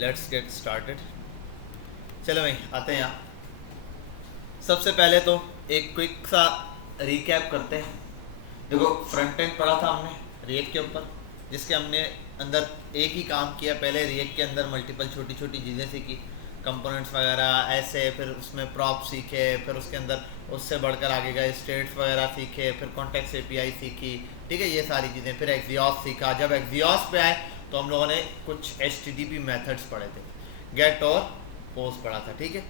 Let's get started. चलो भाई आते हैं यहाँ। सबसे पहले तो एक क्विक सा रिकैप करते हैं। देखो फ्रंट एंड पढ़ा था हमने रिएक्ट के ऊपर, जिसके हमने अंदर एक ही काम किया। पहले रिएक्ट के अंदर मल्टीपल छोटी छोटी चीज़ें सीखी, कंपोनेंट्स वगैरह ऐसे, फिर उसमें प्रॉप सीखे, फिर उसके अंदर उससे बढ़कर आगे गए स्टेट्स वगैरह सीखे, फिर कॉन्टेक्स्ट एपीआई सीखी, ठीक है, ये सारी चीज़ें। फिर एक्सियोस सीखा। जब एक्सियोस पे आए तो हम लोगों ने कुछ HTTP मेथड्स पढ़े थे, गेट और पोस्ट पढ़ा था, ठीक है।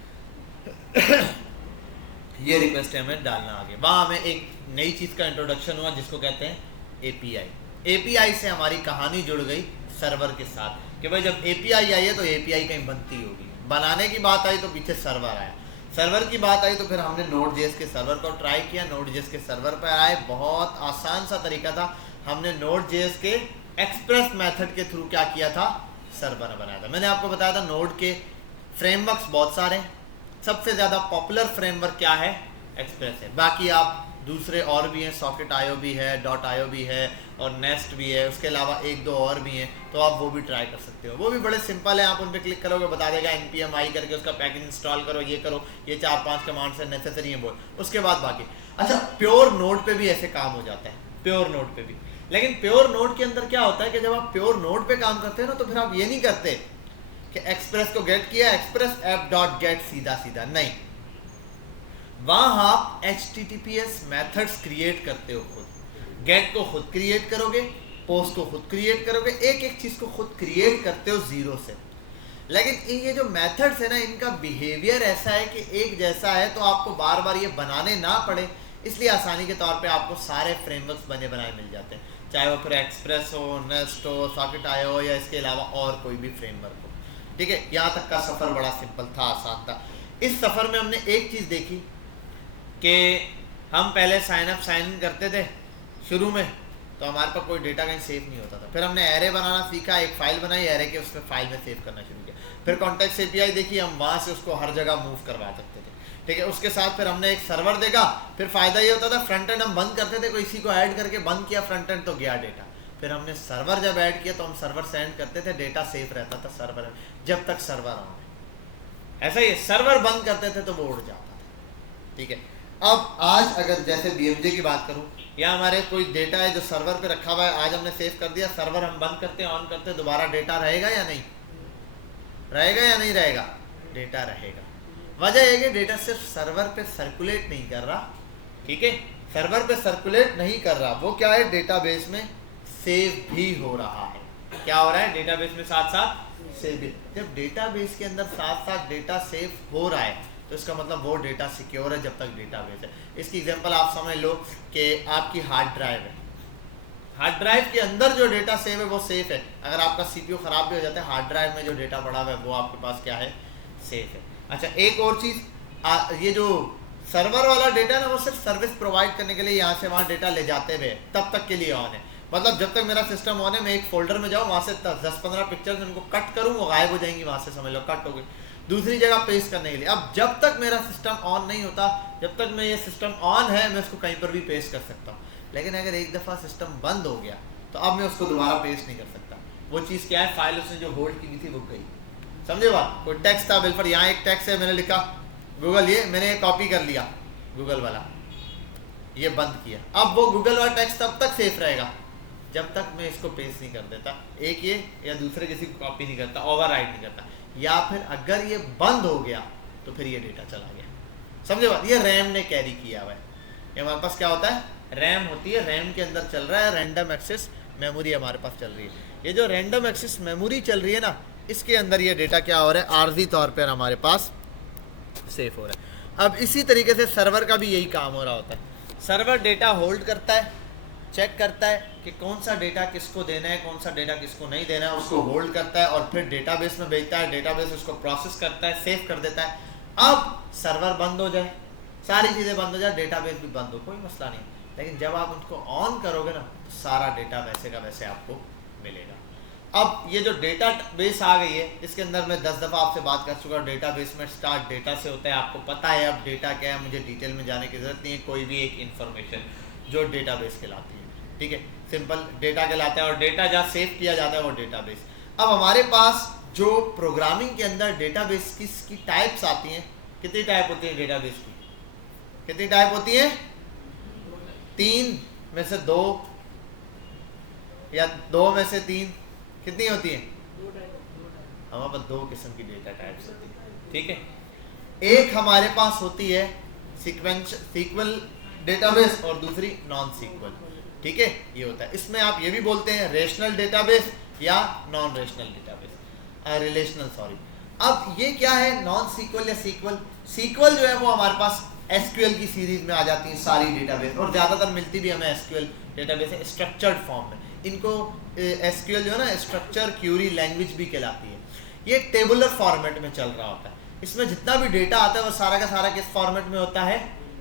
ये रिक्वेस्ट हमें डालना आगे। वहाँ हमें एक नई चीज़ का इंट्रोडक्शन हुआ जिसको कहते हैं एपीआई। एपीआई से हमारी कहानी जुड़ गई सर्वर के साथ कि भाई जब एपीआई आई है तो एपीआई कहीं बनती होगी। बनाने की बात आई तो पीछे सर्वर आया, सर्वर की बात आई तो फिर हमने Node.js के सर्वर को ट्राई किया। Node.js के सर्वर पर आए, बहुत आसान सा तरीका था। हमने Node.js के एक्सप्रेस मेथड के थ्रू क्या किया था, सर्वर बनाया था। मैंने आपको बताया था नोड के फ्रेमवर्क्स बहुत सारे हैं, सबसे ज़्यादा पॉपुलर फ्रेमवर्क क्या है, एक्सप्रेस है। बाकी आप दूसरे और भी हैं, सॉकेट आईओ भी है, डॉट आईओ भी है और नेस्ट भी है। उसके अलावा एक दो और भी हैं, तो आप वो भी ट्राई कर सकते हो। वो भी बड़े सिंपल है, आप उन पर क्लिक करोगे बता देगा npm i करके उसका पैकेज इंस्टॉल करो, ये करो, ये 4-5 कमांड्स है, नेसेसरी है बोल। उसके बाद बाकी अच्छा प्योर नोड पे भी ऐसे काम हो जाता है, प्योर नोड पे भी। लेकिन प्योर नोड के अंदर क्या होता है कि जब आप प्योर नोड पे काम करते हो ना, तो फिर आप ये नहीं करते कि एक्सप्रेस को गेट किया, एक्सप्रेस ऐप डॉट गेट सीधा सीधा नहीं। वहां आप HTTPS मेथड्स क्रिएट करते हो खुद। गेट को खुद क्रिएट करोगे, पोस्ट को खुद क्रिएट करोगे, एक एक चीज को खुद क्रिएट करते हो जीरो से। लेकिन ये जो मेथड्स है ना, इनका बिहेवियर ऐसा है कि एक जैसा है, तो आपको बार बार ये बनाने ना पड़े, इसलिए आसानी के तौर पे आपको सारे फ्रेमवर्क्स बने बनाए मिल जाते हैं, चाहे वो फिर एक्सप्रेस हो, नेस्ट हो, सॉकेट आईओ हो या इसके अलावा और कोई भी फ्रेमवर्क हो, ठीक है। यहाँ तक का सफ़र बड़ा सिंपल था, आसान था। इस सफ़र में हमने एक चीज़ देखी कि हम पहले साइन अप साइन इन करते थे शुरू में, तो हमारे पास कोई डेटा कहीं सेव नहीं होता था। फिर हमने एरे बनाना सीखा, एक फाइल बनाई, एरे के उसमें फाइल में सेव करना शुरू किया। फिर कॉन्टेक्स्ट एपीआई देखी, हम वहाँ से उसको हर जगह मूव करवा सकते थे, ठीक है। उसके साथ फिर हमने एक सर्वर देखा। फिर फ़ायदा ये होता था, फ्रंट एंड हम बंद करते थे, कोई इसी को ऐड करके बंद किया फ्रंट एंड तो गया डेटा। फिर हमने सर्वर जब ऐड किया तो हम सर्वर सेंड करते थे, डेटा सेफ रहता था सर्वर में जब तक सर्वर ऑन है। ऐसा ही सर्वर बंद करते थे तो वो उड़ जाता था, ठीक है। अब आज अगर जैसे BMJ की बात करूं, या हमारे कोई डेटा है जो सर्वर पे रखा हुआ है, आज हमने सेव कर दिया, सर्वर हम बंद करते हैं, ऑन करते हैं, दोबारा डेटा रहेगा या नहीं रहेगा, या नहीं रहेगा, डेटा रहेगा। वजह यह कि डेटा सिर्फ सर्वर पे सर्कुलेट नहीं कर रहा, ठीक है, सर्वर पे सर्कुलेट नहीं कर रहा, वो क्या है, डेटाबेस में सेव भी हो रहा है। क्या हो रहा है, डेटाबेस में साथ साथ सेव भी। जब डेटाबेस के अंदर साथ साथ डेटा सेव हो रहा है तो इसका मतलब वो डेटा सिक्योर है जब तक डेटाबेस है। इसकी एग्जांपल आप समझ लो कि आपकी हार्ड ड्राइव है, हार्ड ड्राइव के अंदर जो डेटा सेव है वो सेफ है। अगर आपका CPU खराब भी हो जाता है, हार्ड ड्राइव में जो डेटा पड़ा हुआ है वो आपके पास क्या है, सेफ है। अच्छा एक और चीज़, ये जो सर्वर वाला डेटा है ना, वो सिर्फ सर्विस प्रोवाइड करने के लिए यहाँ से वहाँ डेटा ले जाते हुए तब तक के लिए ऑन है। मतलब जब तक मेरा सिस्टम ऑन है, मैं एक फोल्डर में जाऊँ, वहाँ से 10-15 पिक्चर्स उनको कट करूँ, वो गायब हो जाएंगी वहाँ से, समझ लो कट हो गई, दूसरी जगह पेस्ट करने के लिए। अब जब तक मेरा सिस्टम ऑन नहीं होता, जब तक मैं ये सिस्टम ऑन है, मैं उसको कहीं पर भी पेस्ट कर सकता हूँ। लेकिन अगर एक दफ़ा सिस्टम बंद हो गया तो अब मैं उसको दोबारा पेस्ट नहीं कर सकता। वो चीज़ क्या है, फाइल उसने जो होल्ड की थी वो गई, समझे बात। कोई टेक्स्ट था बिल पर, यहाँ एक टेक्स्ट है, मैंने लिखा गूगल, ये मैंने कॉपी कर लिया गूगल वाला, ये बंद किया। अब वो गूगल वाला टेक्स्ट तब तक सेफ रहेगा जब तक मैं इसको पेस्ट नहीं कर देता, एक ये या दूसरे किसी को कॉपी नहीं करता, ओवरराइट नहीं करता। या फिर अगर ये बंद हो गया तो फिर ये डेटा चला गया, समझे बात। ये रैम ने कैरी किया हुआ है। ये हमारे पास क्या होता है, रैम होती है, रैम के अंदर चल रहा है, रैंडम एक्सेस मेमोरी हमारे पास चल रही है। ये जो रैंडम एक्सेस मेमोरी चल रही है ना, इसके अंदर ये डेटा क्या हो रहा है, आर्जी तौर पर हमारे पास सेफ हो रहा है। अब इसी तरीके से सर्वर का भी यही काम हो रहा होता है। सर्वर डेटा होल्ड करता है, चेक करता है कि कौन सा डेटा किसको देना है, कौन सा डेटा किसको नहीं देना है, उसको होल्ड करता है और फिर डेटाबेस में भेजता है, डेटाबेस उसको प्रोसेस करता है, सेव कर देता है। अब सर्वर बंद हो जाए, सारी चीज़ें बंद हो जाए, डेटाबेस भी बंद हो, कोई मसला नहीं। लेकिन जब आप उसको ऑन करोगे ना, तो सारा डेटा वैसे का वैसे आपको मिलेगा। अब ये जो डेटा बेस आ गई है, इसके अंदर मैं 10 दफ़ा आपसे बात कर चुका हूँ। डेटाबेस में स्टार्ट डेटा से होता है, आपको पता है अब डेटा क्या है, मुझे डिटेल में जाने की ज़रूरत नहीं है। कोई भी एक इन्फॉर्मेशन जो डेटाबेस कहलाती है, ठीक है, सिंपल डेटा कहलाता है, और डेटा जहाँ सेव किया जाता है वो डेटाबेस। अब हमारे पास जो प्रोग्रामिंग के अंदर डेटाबेस की टाइप्स आती हैं, कितनी टाइप होती है डेटाबेस की? कितनी टाइप होती है? 3 में से 2 या 2 में से 3, कितनी होती है? हमारे पास 2 किस्म की डेटा टाइप्स होती है, ठीक है। एक हमारे पास होती है सीक्वल डेटाबेस और दूसरी नॉन सीक्वल, ठीक है, ये होता है। इसमें आप ये भी बोलते हैं रेशनल डेटाबेस या non rational database, relational, sorry. अब ये क्या है नॉन सीक्वल या सीक्वल? सीक्वल जो है वो हमारे पास एसक्यूएल की सीरीज में आ जाती है सारी डेटाबेस, और ज़्यादातर मिलती भी हमें एसक्यूएल डेटाबेस है स्ट्रक्चर्ड फॉर्म में। इनको एसक्यूएल जो है ना स्ट्रक्चर क्यूरी लैंग्वेज भी कहलाती है। ये टेबुलर फॉर्मेट में चल रहा होता है। इसमें जितना भी डेटा आता है वो सारा का सारा किस फॉर्मेट में होता है?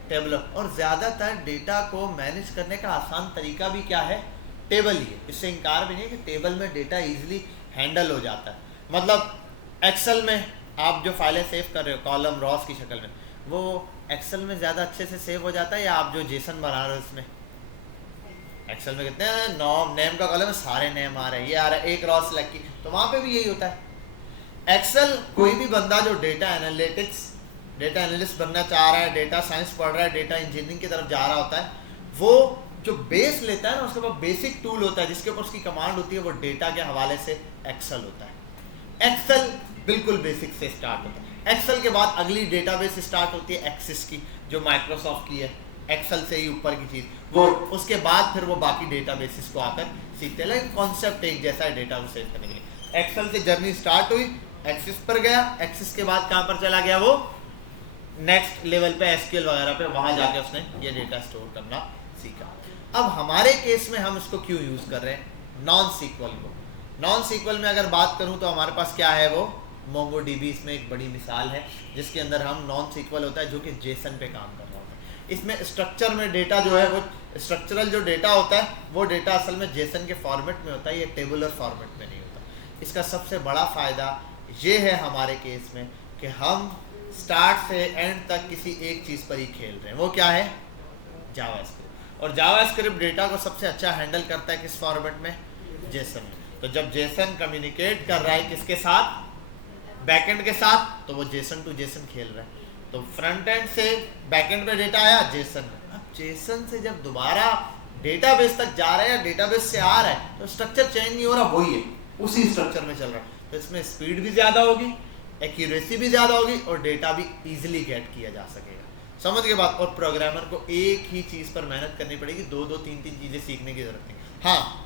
टेबुलर। और ज़्यादातर डेटा को मैनेज करने का आसान तरीका भी क्या है? टेबल ही है। इससे इनकार भी नहीं है कि टेबल में डेटा इजीली हैंडल हो जाता है। मतलब एक्सेल में आप जो फाइलें सेव कर रहे हो कॉलम रॉस की शक्ल में, वो एक्सेल में ज़्यादा अच्छे से सेव हो जाता है या आप जो जेसन बना रहे हो उसमें? एक्सेल में कितने नेम का कॉलम है, सारे नेम आ रहे हैं, ये आ रहा है एक रॉ सेलेक्ट की, तो वहाँ पे भी यही होता है। एक्सेल कोई भी बंदा जो डेटा एनालिस्ट बनना चाह रहा है, डेटा साइंस पढ़ रहा है, डेटा इंजीनियरिंग की तरफ जा रहा होता है, वो जो बेस लेता है ना उसके पास बेसिक टूल होता है जिसके ऊपर उसकी कमांड होती है, वो डेटा के हवाले से एक्सेल होता है। एक्सेल बिल्कुल बेसिक से स्टार्ट होता है। एक्सेल के बाद अगली डेटाबेस स्टार्ट होती है एक्सिस की, जो माइक्रोसॉफ्ट की है, एक्सेल से ही ऊपर की चीज़ वो। उसके बाद फिर वो बाकी डेटाबेसिस को आकर सीखते हैं, लेकिन कॉन्सेप्ट एक जैसा है डेटा को सेव करने के लिए। एक्सेल से जर्नी स्टार्ट हुई, एक्सिस पर गया, एक्सिस के बाद कहाँ पर चला गया? वो नेक्स्ट लेवल पे एसक्यूएल वगैरह पे, वहाँ जाके उसने ये डेटा स्टोर करना सीखा। अब हमारे केस में हम इसको क्यों यूज़ कर रहे हैं? नॉन सीक्वल को। नॉन सीक्वल में अगर बात करूँ तो हमारे पास क्या है? वो मोंगोडीबी इसमें एक बड़ी मिसाल है, जिसके अंदर हम नॉन सीक्वल होता है जो कि जेसन पे काम कर रहा होता है। इसमें स्ट्रक्चर में डेटा जो है वो स्ट्रक्चरल जो डेटा होता है वो डेटा असल में जेसन के फॉर्मेट में होता है, ये टेबुलर फॉर्मेट में नहीं होता। इसका सबसे बड़ा फ़ायदा ये है हमारे केस में कि हम स्टार्ट से एंड तक किसी एक चीज़ पर ही खेल रहे हैं। वो क्या है? जावास्क्रिप्ट। और जावास्क्रिप्ट डेटा को सबसे अच्छा हैंडल करता है किस फॉर्मेट में? जेसन में। तो जब जेसन कम्युनिकेट कर रहा है किसके साथ? बैकएंड के साथ, तो वो जेसन टू जेसन खेल रहा है। तो फ्रंट एंड से बैकएंड पे डेटा आया जेसन में, अब जेसन से जब दोबारा डेटाबेस तक जा रहा है या डेटाबेस से आ रहा है तो स्ट्रक्चर चेंज नहीं हो रहा, वही है, उसी स्ट्रक्चर में चल रहा है। तो इसमें स्पीड भी ज़्यादा होगी, एक्यूरेसी भी ज़्यादा होगी और डेटा भी ईजिली गेट किया जा सकेगा। समझ के बाद, और प्रोग्रामर को एक ही चीज़ पर मेहनत करनी पड़ेगी, 2-2, 3-3 चीज़ें सीखने की जरूरत नहीं। हाँ,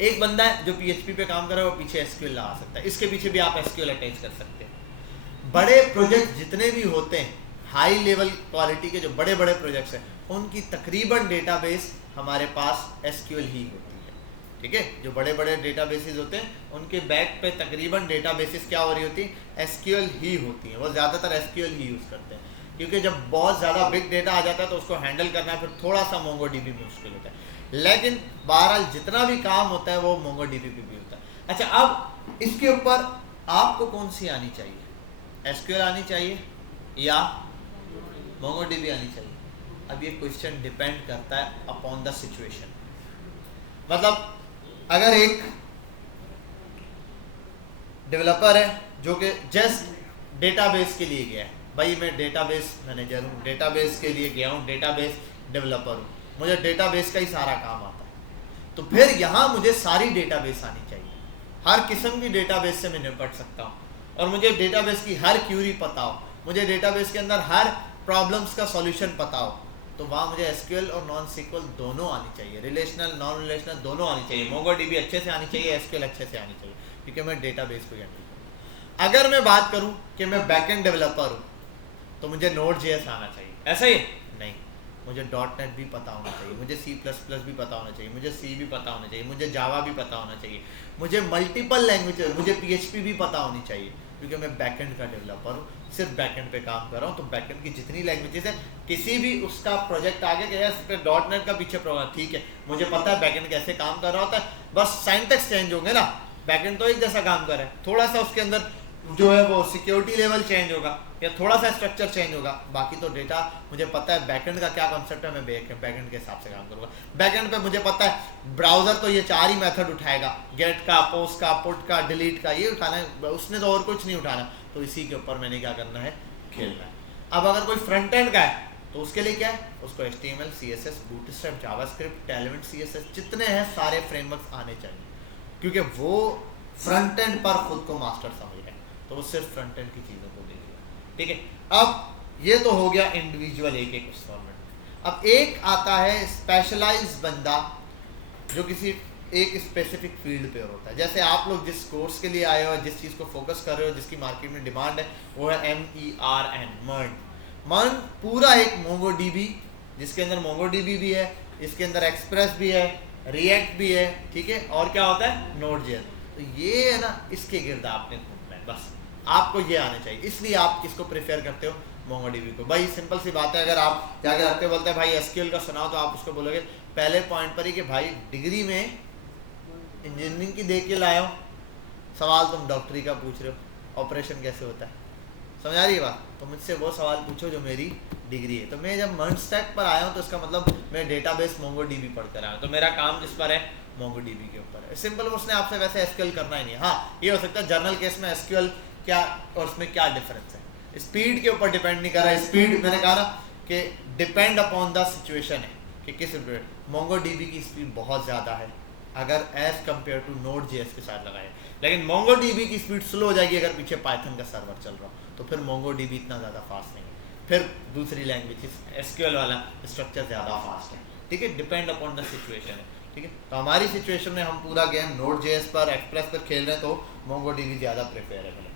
एक बंदा है जो PHP पे काम कर रहा है, वो पीछे एसक्यूएल लगा सकता है, इसके पीछे भी आप एसक्यूएल अटैच कर सकते हैं। बड़े प्रोजेक्ट जितने भी होते हैं, हाई लेवल क्वालिटी के जो बड़े बड़े प्रोजेक्ट्स हैं, उनकी तकरीबन डेटाबेस हमारे पास एसक्यूएल ही होती है, ठीक है। जो बड़े बड़े डेटाबेसेस होते हैं उनके बैक पे तकरीबन डेटाबेसेस क्या हो रही होती है? एसक्यूएल ही होती हैं। वो ज़्यादातर एसक्यूएल ही यूज़ करते हैं, क्योंकि जब बहुत ज़्यादा बिग डेटा आ जाता है तो उसको हैंडल करना फिर थोड़ा सा मोंगोडीबी में मुश्किल होता है, लेकिन बहरहाल जितना भी काम होता है वो मोंगोडीबी पे भी होता है। अच्छा, अब इसके ऊपर आपको कौन सी आनी चाहिए? एसक्यूएल आनी चाहिए या मोंगोडीबी आनी चाहिए? अब ये क्वेश्चन डिपेंड करता है अपॉन द सिचुएशन। मतलब अगर एक डेवलपर है जो कि जस्ट डेटाबेस के लिए गया है, भाई मैं डेटाबेस मैनेजर हूँ, डेटाबेस के लिए गया हूँ, डेटाबेस डेवलपर हूँ, मुझे डेटाबेस का ही सारा काम आता है, तो फिर यहाँ मुझे सारी डेटाबेस आनी चाहिए, हर किस्म की डेटाबेस से मैं निपट सकता हूँ, और मुझे डेटाबेस की हर क्यूरी पता हो, मुझे डेटाबेस के अंदर हर प्रॉब्लम्स का सॉल्यूशन पता हो, तो वहाँ मुझे एसक्यूएल और नॉन सीक्वल दोनों आनी चाहिए, रिलेशनल नॉन रिलेशनल दोनों आनी चाहिए। मोंगोडीबी अच्छे से आनी चाहिए, एसक्यूएल अच्छे से आनी चाहिए, क्योंकि मैं डेटाबेस को हैंडल करूँ। अगर मैं बात करूँ कि मैं बैकएंड डेवलपर हूँ तो मुझे नोड.जेएस आना चाहिए, ऐसा ही नहीं, मुझे .NET भी पता होना चाहिए, मुझे C++ भी पता होना चाहिए, मुझे C भी पता होना चाहिए, मुझे जावा भी पता होना चाहिए, मुझे मल्टीपल लैंग्वेजेस, मुझे PHP भी पता होनी चाहिए, क्योंकि मैं बैकएंड का डेवलपर हूँ, सिर्फ बैकएंड पे काम कर रहा हूँ। तो बैकएंड की जितनी लैंग्वेजेस है, किसी भी उसका प्रोजेक्ट आगे गया इस पर .NET का पीछे प्रोग्राम, ठीक है, मुझे पता है बैकएंड कैसे काम कर रहा होता है, बस सिंटैक्स चेंज होंगे ना, बैकएंड तो एक जैसा काम कर रहा है, थोड़ा सा उसके अंदर जो है वो सिक्योरिटी लेवल चेंज होगा या थोड़ा सा स्ट्रक्चर चेंज होगा, बाकी तो डेटा मुझे पता है बैकएंड का क्या कॉन्सेप्ट है, मैं बैकएंड के हिसाब से काम करूंगा। बैकएंड पे मुझे पता है ब्राउजर तो ये 4 ही मेथड उठाएगा, गेट का, पोस्ट का, पुट का, डिलीट का, ये उठाना है, उसने तो और कुछ नहीं उठाना, तो इसी के ऊपर मैंने क्या करना है, खेलना है। अब अगर कोई फ्रंट एंड का है तो उसके लिए क्या है, उसको HTML, CSS, bootstrap, JavaScript, talent CSS जितने हैं सारे फ्रेमवर्क्स आने चाहिए, क्योंकि वो फ्रंट एंड पर खुद को मास्टर समझ रहे हैं, तो वो सिर्फ फ्रंट एंड की चीज़ों को देखेगा। ठीक है, अब ये तो हो गया इंडिविजुअल एक इंस्टॉलमेंट। अब एक आता है स्पेशलाइज बंदा जो किसी एक स्पेसिफिक फील्ड पे होता है। जैसे आप लोग जिस कोर्स के लिए आए हो, जिस चीज़ को फोकस कर रहे हो, जिसकी मार्केट में डिमांड है, वो है MERN। मर्न पूरा एक MongoDB, जिसके अंदर MongoDB भी है, इसके अंदर एक्सप्रेस भी है, रिएक्ट भी है, ठीक है, और क्या होता है, Node.js। तो ये है ना, इसके गिर्द आपने घूमना है, बस आपको ये आने चाहिए। इसलिए आप किसको प्रेफर करते हो, MongoDB को। भाई सिंपल सी बात है, अगर आप जाके रखते बोलते हैं भाई SQL का सुनाओ, तो आप उसको बोलोगे पहले पॉइंट पर ही कि भाई डिग्री में इंजीनियरिंग की दे के लाए हो, सवाल तुम डॉक्टरी का पूछ रहे हो, ऑपरेशन कैसे होता है, समझ आ रही है बात? तो मुझसे वो सवाल पूछो जो मेरी डिग्री है। तो मैं जब MERN स्टैक पर आया हूँ तो इसका मतलब मैं डेटाबेस MongoDB पढ़कर आया हूँ, तो मेरा काम जिस पर है MongoDB के ऊपर है। सिंपल, उसने आपसे वैसे SQL करना ही नहीं है। हाँ, ये हो सकता है जर्नल केस में SQL क्या और उसमें क्या डिफरेंस है, स्पीड के ऊपर डिपेंड नहीं कर रहा है। स्पीड मैंने कहा ना कि डिपेंड अपॉन द सिचुएशन है कि किस MongoDB की स्पीड बहुत ज़्यादा है अगर एज कम्पेयर टू Node.js के साथ लगाए, लेकिन MongoDB की स्पीड स्लो हो जाएगी अगर पीछे पाइथन का सर्वर चल रहा हो, तो फिर MongoDB इतना ज़्यादा फास्ट नहीं है। फिर दूसरी लैंग्वेज SQL वाला स्ट्रक्चर ज़्यादा फास्ट है। ठीक है, डिपेंड अपॉन द सिचुएशन है। ठीक है, तो हमारी सिचुएशन में हम पूरा गेम Node.js पर, एक्सप्रेस पर खेल रहे हैं, तो MongoDB ज़्यादा प्रेफरेबल है।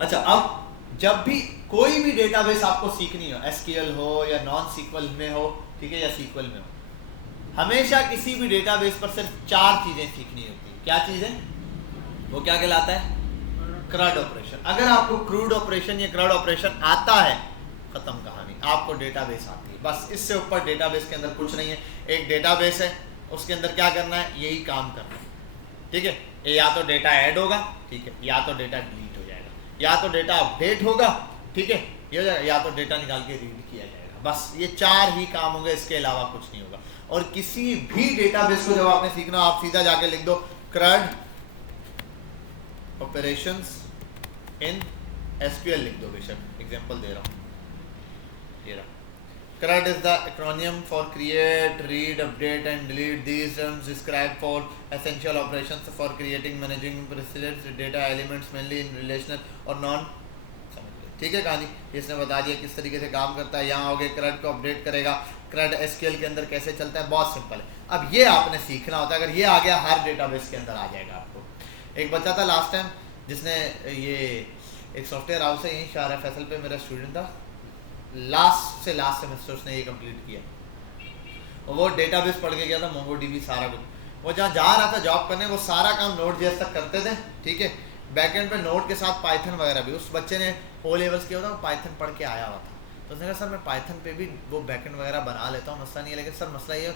अच्छा, अब जब भी कोई भी डेटाबेस आपको सीखनी हो, SQL हो या NoSQL में हो, ठीक है, या SQL में हो, हमेशा किसी भी डेटाबेस पर सिर्फ 4 चीज़ें सीखनी होती है। क्या चीज़ें? वो क्या कहलाता है, CRUD ऑपरेशन। अगर आपको क्रूड ऑपरेशन या CRUD ऑपरेशन आता है, खत्म कहानी, आपको डेटाबेस आती है, बस। इससे ऊपर डेटाबेस के अंदर कुछ नहीं है। एक डेटाबेस है, उसके अंदर क्या करना है, यही काम करना है। ठीक है, या तो डेटा ऐड होगा, ठीक है, या तो डेटा डिलीट हो जाएगा, या तो डेटा अपडेट होगा, ठीक है, ये हो जाएगा, या तो डेटा निकाल के रीड किया जाएगा। बस ये 4 ही काम होंगे, इसके अलावा कुछ नहीं होगा। और किसी भी डेटाबेस को जब आपने सीखना, आप सीधा जाके लिख दो CRUD ऑपरेशंस इन SQL लिख दो, बेशक एग्जांपल दे रहा हूँ, ये रहा। CRUD is the acronym for create, read, update and delete. These terms describe for essential operations for creating, managing, persistent data elements mainly in relational और non। ठीक है कहानी, इसने बता दिया किस तरीके से काम करता है। यहाँ हो गए CRUD को अपडेट करेगा, CRUD SQL के अंदर कैसे चलता है, बहुत सिंपल है। अब ये आपने सीखना होता है, अगर ये आ गया हर डेटाबेस के अंदर आ जाएगा आपको। एक बच्चा था लास्ट टाइम जिसने ये एक सॉफ्टवेयर हाउस है यहीं शाहरा फैसल पे, मेरा स्टूडेंट था, लास्ट सेमेस्टर उसने ये कंप्लीट किया और वो डेटाबेस पढ़ के गया था, MongoDB सारा कुछ। वो जहाँ जा रहा था जॉब करने, वो सारा काम Node.js तक करते थे, ठीक है, बैकएंड पे नोड के साथ पाइथन वगैरह भी। उस बच्चे ने O लेवल्स किया था, पाइथन पढ़ के आया हुआ था, तो उसने कहा सर मैं पाइथन पे भी वो बैकएंड वगैरह बना लेता हूँ, मसला नहीं है, लेकिन सर मसला ये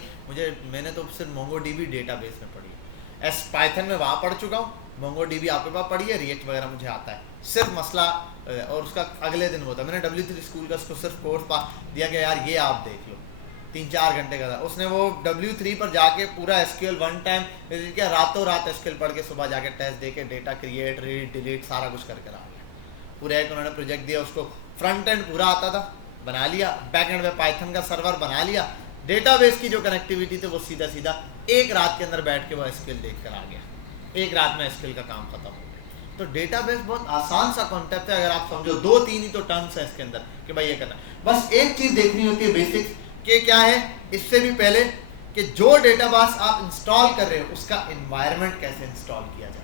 मैंने तो सिर्फ MongoDB डेटाबेस में पढ़ी है, पाइथन में वहाँ पढ़ चुका हूँ, MongoDB आपके पास पढ़ी है, रिएक्ट वगैरह मुझे आता है, सिर्फ मसला। और उसका अगले दिन होता, मैंने W3 स्कूल का उसको सिर्फ कोर्स दिया गया, यार ये आप देख लो, 3-4 घंटे का था। उसने वो W3 पर जाके पूरा SQL वन टाइम क्या, रातों रात SQL पढ़ के सुबह जाके टेस्ट दे के डेटा क्रिएट, रीड, डिलीट सारा कुछ करके आ गया। पूरा एक उन्होंने प्रोजेक्ट दिया, उसको फ्रंट एंड पूरा आता था, बना लिया, बैक एंड में पाइथन का सर्वर बना लिया, डेटाबेस की जो कनेक्टिविटी थी वो सीधा सीधा एक रात के अंदर बैठ के वो SQL देख कर आ गया, एक रात में SQL का काम खत्म हो गया। तो डेटाबेस बहुत आसान सा कॉन्सेप्ट है, अगर आप समझो 2-3 ही तो टर्म्स है इसके अंदर कि भाई ये करना। बस एक चीज देखनी होती है बेसिक्स कि क्या है, इससे भी पहले कि जो डेटाबेस आप इंस्टॉल कर रहे हो उसका एनवायरनमेंट कैसे इंस्टॉल किया जाएगा।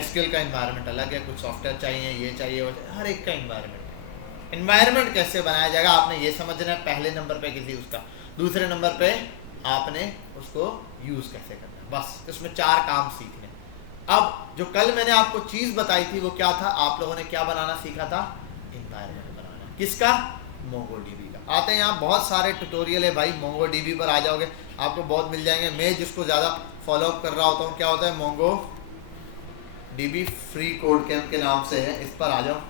SQL का एनवायरनमेंट अलग है, कुछ सॉफ्टवेयर चाहिए, ये चाहिए, वो चाहिए, हर एक का एनवायरनमेंट कैसे बनाया जाएगा आपने ये समझना है पहले नंबर पे किसी उसका। दूसरे नंबर पे आपने उसको यूज कैसे करना है, बस इसमें 4 काम सीखने। अब जो कल मैंने आपको चीज बताई थी वो क्या था, आप लोगों ने क्या बनाना सीखा था, एनवायरनमेंट बनाना। किसका, MongoDB का। आते हैं यहाँ बहुत सारे ट्यूटोरियल है भाई, MongoDB पर आ जाओगे आपको बहुत मिल जाएंगे। मैं जिसको ज़्यादा फॉलोअप कर रहा होता हूँ, क्या होता है, DB फ्री कोड के नाम से है, इस पर आ जाओ।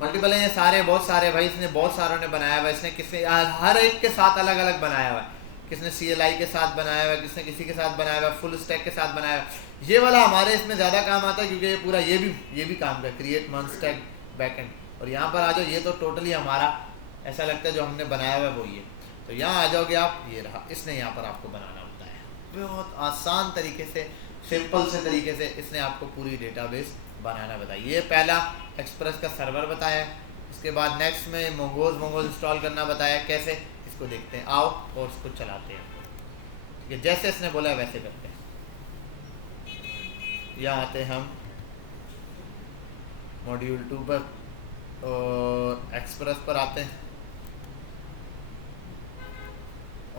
मल्टीपल है ये सारे, बहुत सारे भाई, इसने बहुत सारों ने बनाया हुआ है, इसने किसी हर एक के साथ अलग अलग बनाया हुआ है। किसने CLI के साथ बनाया हुआ है, किसने किसी के साथ बनाया हुआ है, फुल स्टैक के साथ बनाया हुआ है। ये वाला हमारे इसमें ज़्यादा काम आता है क्योंकि ये पूरा ये भी काम का क्रिएट मन स्टैक बैकएंड। और यहाँ पर आ जाओ, ये तो टोटली हमारा ऐसा लगता है जो हमने बनाया हुआ है वो ये। तो यहाँ आ जाओगे आप, ये रहा, इसने यहाँ पर आपको बनाना होता है। बहुत आसान तरीके से, सिंपल से तरीके से इसने आपको पूरी डेटाबेस बनाना बताई। ये पहला एक्सप्रेस का सर्वर बताया, इसके बाद नेक्स्ट में मोंगोज इंस्टॉल करना बताया कैसे, इसको देखते हैं, आओ और इसको चलाते हैं। ठीक है, जैसे इसने बोला है वैसे करते हैं। यहाँ आते हैं हम मॉड्यूल 2 पर और एक्सप्रेस पर आते हैं,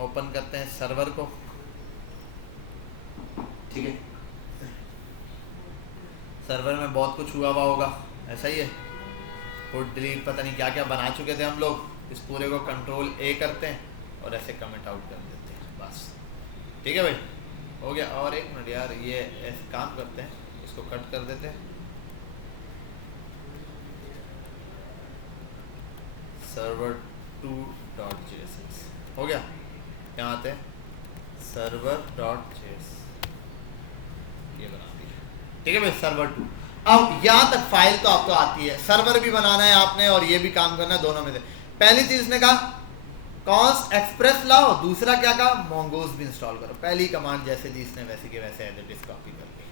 ओपन करते हैं सर्वर को। ठीक है, सर्वर में बहुत कुछ हुआ हुआ होगा, ऐसा ही है, पुट डिलीट पता नहीं क्या क्या बना चुके थे हम लोग। इस पूरे को कंट्रोल A करते हैं और ऐसे कमेंट आउट कर देते हैं बस। ठीक है भाई, हो गया। और एक मिनट यार, ये ऐसे काम करते हैं, इसको कट कर देते हैं। server2.js हो गया। यहाँ आते हैं server.js, ये बना दिया। ठीक है भाई, server2। अब यहाँ तक फाइल तो आपको आती है, सर्वर भी बनाना है आपने और ये भी काम करना है, दोनों में से। पहली चीज ने कहा कॉन्स्ट एक्सप्रेस लाओ, दूसरा क्या कहा मोंगोज भी इंस्टॉल करो। पहली कमांड जैसे जी इसने वैसे के वैसे एज इट इज कॉपी कर ली।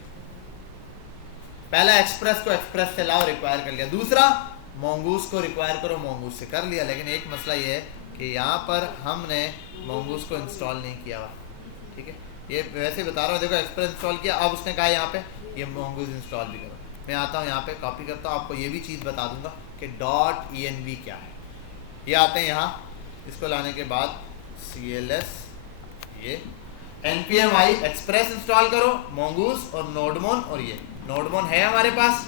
पहला एक्सप्रेस को एक्सप्रेस से लाओ, रिक्वायर कर लिया। दूसरा मोंगोज को रिक्वायर करो, मोंगोज से कर लिया। लेकिन एक मसला ये है कि यहाँ पर हमने मोंगोज को इंस्टॉल नहीं किया हुआ। ठीक है, ये वैसे बता रहा हूँ, देखो एक्सप्रेस इंस्टॉल किया, अब उसने कहा यहाँ पे ये मोंगोज इंस्टॉल भी करो। मैं आता हूँ यहाँ पे, कॉपी करता हूँ, आपको ये भी चीज़ बता दूंगा कि .env क्या है। ये आते हैं यहाँ, इसको लाने के बाद CLS, ये npm i एक्सप्रेस इंस्टॉल करो, मोंगोज और नोडमोन। और ये नोडमोन है हमारे पास,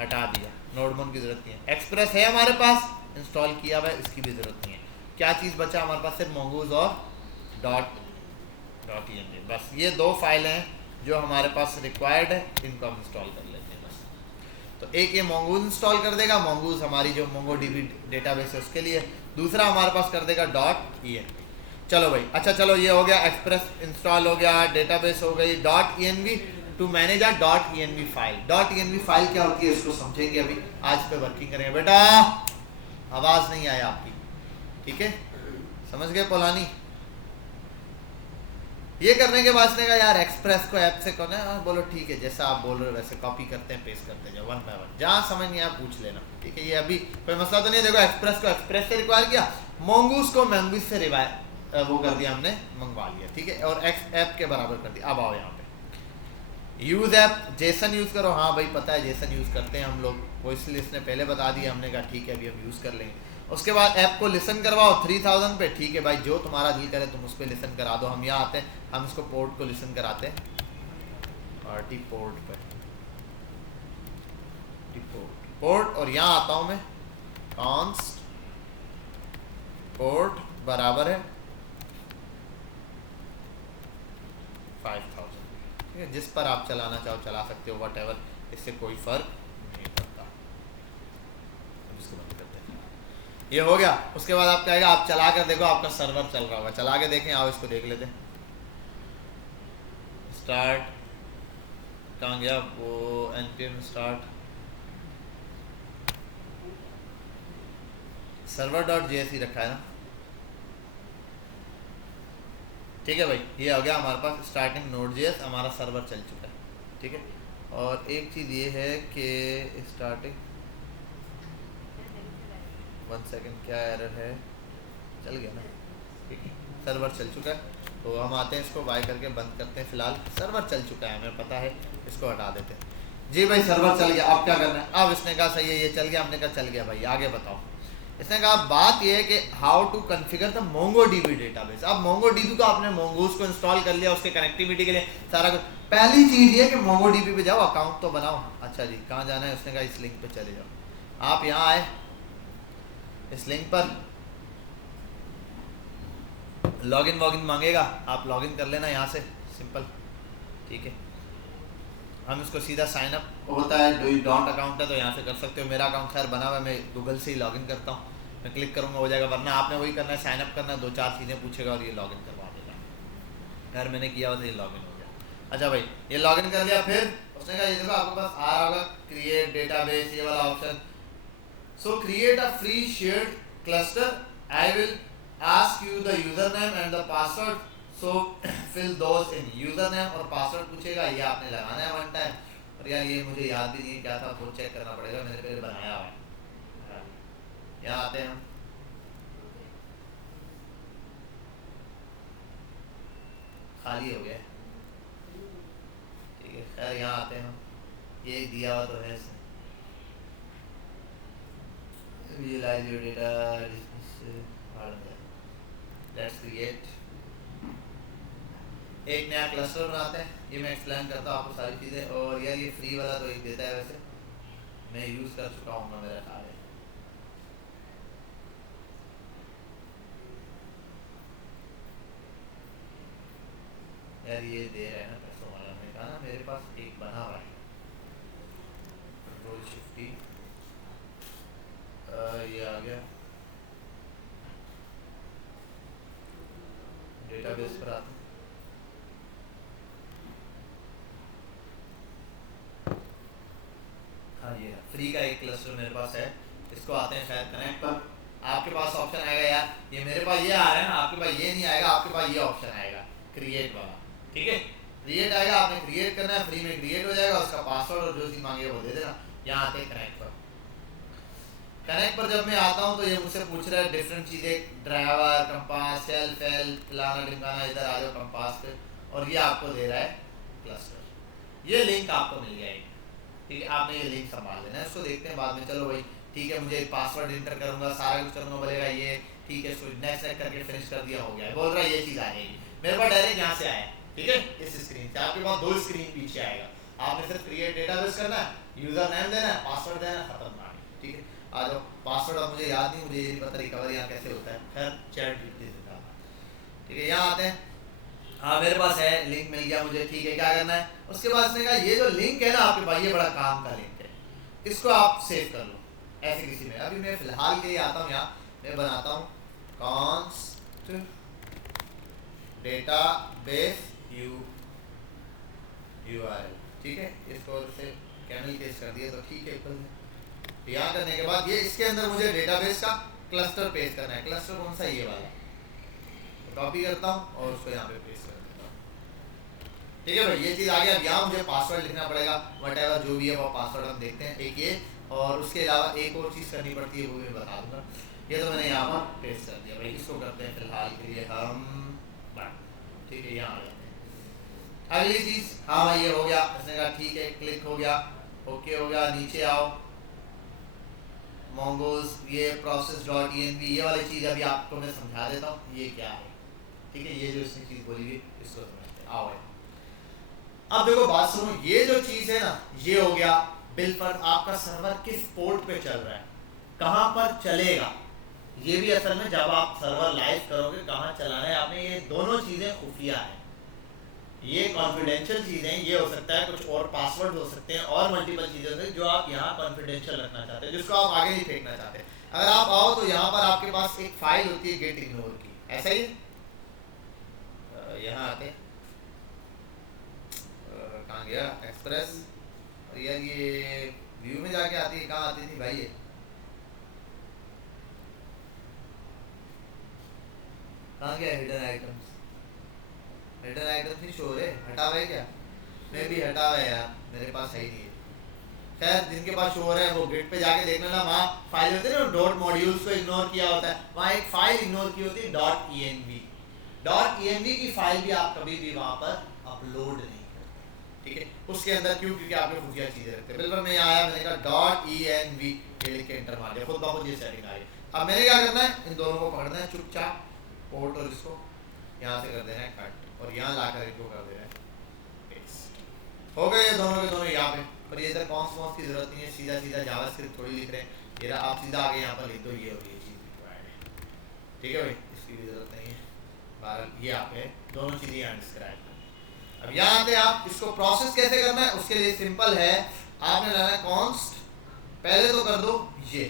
हटा दिया, नोडमोन की जरूरत नहीं है। एक्सप्रेस है हमारे पास, इंस्टॉल किया हुआ है, इसकी भी जरूरत नहीं है। क्या चीज़ बचा हमारे पास, सिर्फ मोंगोज और .env। बस ये दो फाइलें हैं जो हमारे पास रिक्वायर्ड है, इनको हम इंस्टॉल कर लेते हैं बस। तो एक ये मोंगोज इंस्टॉल कर देगा, मोंगोज हमारी जो MongoDB डेटाबेस है उसके लिए। दूसरा हमारे पास कर देगा .env। चलो भाई, अच्छा चलो, ये हो गया, एक्सप्रेस इंस्टॉल हो गया, डेटाबेस हो गई। .env to manage .env file. .env file क्या होती है इसको समझेंगे अभी, आज पे वर्किंग करेंगे। बेटा आवाज़ नहीं आया आपकी, ठीक है, समझ गए पोलानी। ये करने के बाद इसने कहा यार एक्सप्रेस को ऐप से कौन है, बोलो ठीक है, जैसा आप बोल रहे हो वैसे कॉपी करते हैं, पेस्ट करते हैं, 1 by 1 जहाँ समझ नहीं आया पूछ लेना। ठीक है, ये अभी कोई मसला तो नहीं। देखो एक्सप्रेस को एक्सप्रेस से रिक्वायर किया, मोंगोज को मोंगोज से वो कर दिया हमने, मंगवा लिया। ठीक है, और एक्स ऐप के बराबर कर दिया। अब आओ यहाँ पे यूज ऐप, जेसन यूज करो। हाँ भाई पता है जेसन यूज करते हैं हम लोग, वो इसलिए इसने पहले बता दिया, हमने कहा ठीक है अभी हम यूज कर लेंगे। उसके बाद ऐप को लिसन करवाओ 3000 पे। ठीक है भाई, जो तुम्हारा दिल करे तुम उस पर लिसन करा दो। हम यहाँ आते हैं, हम इसको पोर्ट को लिसन कराते हैं, RT पोर्ट पर, पोर्ट। और यहाँ आता हूँ मैं, कॉन्स्ट पोर्ट बराबर है 5000। ठीक है, जिस पर आप चलाना चाहो चला सकते हो, वट एवर, इससे कोई फर्क नहीं पड़ता। इसको बंद करते हैं, ये हो गया। उसके बाद आप क्या आएगा, आप चला कर देखो, आपका सर्वर चल रहा होगा, चला के देखें। आओ इसको देख लेते हैं। स्टार्ट कहाँ गया वो, npm स्टार्ट server.js ही रखा है ना। ठीक है भाई, ये हो गया हमारे पास स्टार्टिंग Node.js, हमारा सर्वर चल चुका है। ठीक है, और एक चीज़ ये है कि स्टार्टिंग 1 सेकेंड, क्या एरर है, चल गया ना। ठीक है, सर्वर चल चुका है। तो हम आते हैं, इसको बाय करके बंद करते हैं। फिलहाल सर्वर चल चुका है, हमें पता है, इसको हटा देते हैं। जी भाई सर्वर चल गया, अब क्या करना है। अब इसने कहा सही है ये चल गया, हमने कहा चल गया भाई, आगे बताओ। इसने कहा बात ये है कि how to configure the MongoDB database. अब MongoDB को आपने मोंगोज को इंस्टॉल कर लिया, उसके कनेक्टिविटी के लिए सारा कुछ। पहली चीज़ ये कि MongoDB पे जाओ, अकाउंट तो बनाओ। अच्छा जी, कहाँ जाना है, उसने कहा इस लिंक पे चले जाओ। आप यहाँ आए, इस लिंक पर लॉगिन वॉगिन मांगेगा, आप लॉगिन कर लेना यहाँ से, सिंपल। ठीक है, हम इसको सीधा साइन अप होता है, डू डोंट अकाउंट है तो यहाँ से कर सकते हो। मेरा अकाउंट खैर बना हुआ है, मैं गूगल से ही लॉगिन करता हूँ, मैं क्लिक करूँगा हो जाएगा, वरना आपने वही करना है, साइन अप करना है, 2-4 चीज़ें पूछेगा और ये लॉगिन करवा देगा। खैर मैंने किया हुआ था, ये लॉगिन हो गया। अच्छा भाई ये लॉगिन कर लिया, फिर उसने कहा ये देखो आपके पास आ रहा होगा क्रिएट डेटाबेस, ये वाला option. So create a free shared cluster, I will ask you the user name and the password, so fill those in. User name और पासवर्ड पूछेगा, ये आपने लगाना है वन टाइम। और यार ये मुझे याद भी नहीं क्या था, वो चेक करना पड़ेगा, मैंने पहले बनाया हुआ है। यहाँ आते हैं हम, खाली हो गया, ठीक है। खैर यहाँ आते हैं हम, ये दिया हुआ तो है इसमें, visualise your data, let's create एक नया क्लस्टर बनाते हैं। ये मैं एक्सप्लेन करता हूँ आपको सारी चीज़ें। और यार ये फ्री वाला तो एक देता है, वैसे मैं यूज़ कर चुका हूँ, मेरा ख्याल है। यार ये दे रहा है ना पैसों वाला, मैंने कहा ना मेरे पास एक बना हुआ है, कंट्रोल शिफ्ट टी, ये आ गया, डेटाबेस पर आते हैं। हाँ ये फ्री का एक क्लस्टर मेरे पास है, इसको आते हैं शायद कनेक्ट पर, आपके पास ऑप्शन आएगा यार, ये मेरे पास ये आ रहा है ना, आपके पास ये नहीं आएगा, आपके पास ये ऑप्शन आएगा क्रिएट वाला, ठीक है। क्रिएट आएगा, आपने क्रिएट करना है, फ्री में क्रिएट हो जाएगा, उसका पासवर्ड और जो चीज़ मांगे वो दे देना। यहाँ आते हैं कनेक्ट पर। कनेक्ट पर जब मैं आता हूँ तो ये मुझसे पूछ रहा है डिफरेंट चीज़ें, ड्राइवर, कंपास, सेल्फ हेल्प, फलाना ढिमकाना, इधर आ जाओ कंपास पे, और ये आपको दे रहा है क्लस्टर। ये लिंक आपको मिल जाएगी, ठीक है, आपने ये लिंक संभाल लेना है। इसको देखते हैं बाद में, चलो भाई ठीक है, मुझे पासवर्ड इंटर करूंगा, सारा कुछ करूंगा, बोलेगा ये ठीक है, इसको नेक्स्ट करके फिनिश कर दिया, हो गया, बोल रहा है ये चीज़ आ जाएगी मेरे पास डायरेक्ट यहाँ से आया, ठीक है, इस स्क्रीन से। आपके पास 2 स्क्रीन पीछे आएगा, आपने सिर्फ क्रिएट डेटाबेस करना है, यूजर नेम देना है, पासवर्ड देना है, खत्म कहानी, ठीक है। आ जाओ, पासवर्ड अब मुझे याद नहीं, मुझे ये नहीं पता रिकवर यहाँ कैसे होता है, खैर चैट जीपीटी से था, ठीक है। यहाँ आते हैं, हाँ मेरे पास है, लिंक मिल गया मुझे, ठीक है, क्या करना है उसके बाद उसने कहा ये जो लिंक है ना आपके पास, ये बड़ा काम का लिंक है, इसको आप सेव कर लो ऐसे किसी में। अभी मैं फिलहाल के लिए आता हूँ यहाँ, मैं बनाता हूँ कॉन्स्ट डेटाबेस URL, ठीक है, इसको से कैमल केस कर दिया तो ठीक है। तो यहाँ करने के बाद ये इसके अंदर मुझे डेटाबेस का क्लस्टर पेस्ट करना है, क्लस्टर कौन सा, ये वाला, तो कॉपी करता हूँ और उसको यहाँ पे पेस्ट कर देता हूँ, ठीक है भाई। ये चीज़ आ गया। अब यहाँ मुझे पासवर्ड लिखना पड़ेगा, वट जो भी है वो पासवर्ड हम देखते हैं, एक ये, और उसके अलावा एक और चीज़ करनी पड़ती है, वो मैं बता दूंगा। ये तो मैंने यहाँ पर पेस्ट कर दिया भाई, इसको करते हैं फिलहाल के लिए हम बंद, ठीक है। यहाँ आ जाते हैं, अगली चीज़, हाँ भाई ये हो गया, इसने कहा ठीक है, क्लिक हो गया, ओके हो गया, नीचे आओ, मोंगोज ये process.env, ये वाली चीज़ अभी आपको मैं समझा देता हूँ ये क्या है, ठीक है। ये जो इसने चीज़ बोली हुई इसको समझते हैं, आओ भाई। अब देखो बात सुनो, ये जो चीज़ है ना, ये हो गया बिल पर आपका सर्वर किस पोर्ट पे चल रहा है, कहाँ पर चलेगा, ये भी असल में जब आप सर्वर लाइव करोगे कहाँ चलाना है आपने, ये दोनों चीज़ें खुफिया है, ये कॉन्फिडेंशियल चीज़ें, ये हो सकता है कुछ और पासवर्ड हो सकते हैं और मल्टीपल चीज़ें होती हैं जो आप यहाँ कॉन्फिडेंशियल रखना चाहते हैं, जिसको आप आगे नहीं फेंकना चाहते। अगर आप आओ तो यहाँ पर आपके पास एक फाइल होती है गेट इग्नोर की, ऐसा ही यहाँ आते हैं, कहाँ गया एक्सप्रेस, और यार ये व्यू में जाके आती है, कहाँ आती थी भाई ये, कहाँ गया हिडन आइटम्स, हिडन आइटम्स नहीं शो हो रहे, हटा हुआ है क्या, मैं भी हटा हुआ है यार, मेरे पास है ही नहीं है। खैर जिनके पास शो हो रहा है वो गेट पे जाके देख लेना, वहाँ फाइल होती है ना, डॉट मॉड्यूल्स को इग्नोर किया होता है, वहाँ एक फाइल इग्नोर की होती है .env की फाइल भी आप कभी भी वहाँ पर अपलोड नहीं करते, ठीक है। उसके अंदर क्यों, क्योंकि आपने खुफिया चीज़ें रखते हैं। बिल्कुल मैं आया, मैंने कहा .env ये लिख के एंटर मार दिया, खुद ब खुद ये सेटिंग आ गई। अब मैंने क्या करना है, इन दोनों को पकड़ना है चुपचाप, पोर्ट और इसको यहाँ से कर देना है कट, और यहाँ ला कर इनको कर देना है पेस्ट, हो गए ये दोनों के दोनों यहाँ पे। पर ये इधर कॉन्स की जरूरत नहीं है, सीधा सीधा जावास्क्रिप्ट थोड़ी लिख रहे हैं, ये आप सीधा आगे यहाँ पर लिख दो, ये और ये चीज़ रिक्वायर्ड है, ठीक है भाई, इसकी भी जरूरत नहीं है। बहरहाल ये आप है, दोनों चीज़ें यहाँ डिस्क्राइब करें। अब यहाँ आते आप, इसको प्रोसेस कैसे करना है उसके लिए सिंपल है, आपने लाना है कॉन्स्ट, पहले तो कर दो ये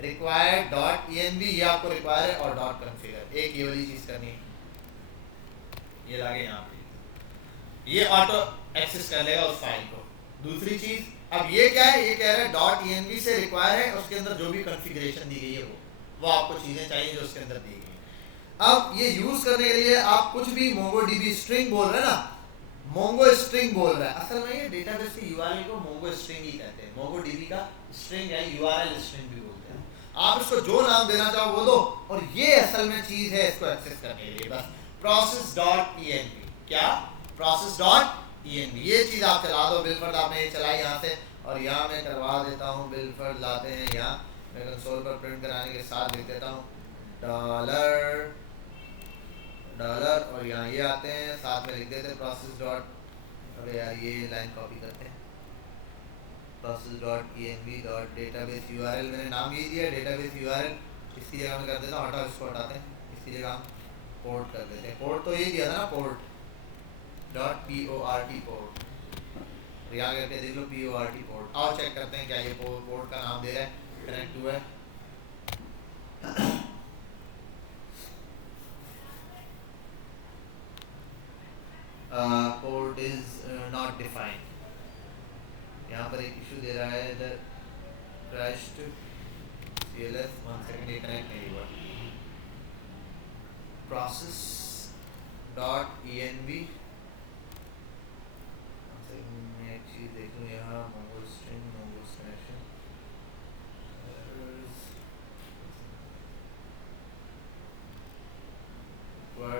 रिक्वायर्ड डॉट env, ये आपको रिक्वायर है, और डॉट कॉन्फ़िगर, एक ये वाली चीज करनी है, ये लाके यहाँ पे ये ऑटो एक्सेस कर लेगा उस फाइल को। दूसरी चीज, अब ये क्या है, ये कह रहा है डॉट env से रिक्वायर है, उसके अंदर जो भी कॉन्फ़िगरेशन दी गई है वो आपको चीजें चाहिए जो उसके अंदर दी गई है। अब ये यूज करने के लिए आप कुछ भी MongoDB स्ट्रिंग बोल रहे हैं ना, मोंगो स्ट्रिंग बोल रहा है, असल में ये डेटाबेस के यूआरएल को मोंगो स्ट्रिंग ही कहते हैं, MongoDB का स्ट्रिंग है, यूआरएल स्ट्रिंग भी बोलते हैं। आप इसको जो नाम देना चाहो वो दो, और ये असल में चीज है इसको एक्सेस करने के लिए बस process डॉट env, क्या process डॉट env, ये चीज आप चला दो। बिलफर्ड आपने ये चलाई यहाँ से, और यहाँ मैं करवा देता हूँ, बिलफर्ड लाते हैं यहाँ, मैं कंसोल पर प्रिंट कराने के साथ लिख देता हूँ डॉलर, और यहाँ ये आते हैं, साथ में लिख देते हैं प्रोसेस डॉट, अरे यार ये लाइन कॉपी करते हैं, process dot env dot database URL, मैंने नाम ये दिया डेटाबेस यूआरएल, इसकी जगह मैं कर देता हूँ हटाओ, इसको हटाते हैं, इसकी जगह हम पोर्ट कर देते हैं, पोर्ट तो ये दिया था ना पोर्ट डॉट port पोर्ट, यहाँ करके देख लो port पोर्ट, आओ चेक करते हैं क्या ये पोर्ट का नाम दे रहा है, कनेक्ट हुआ है। पोर्ट इज नॉट डिफाइंड, यहाँ पर एक इशू दे रहा है, द crashed CLS, 1 सेकंड, ये कनेक्ट नहीं हुआ, process डॉट env, मैं एक चीज देख लूँ यहाँ, mongo string, mongo connection,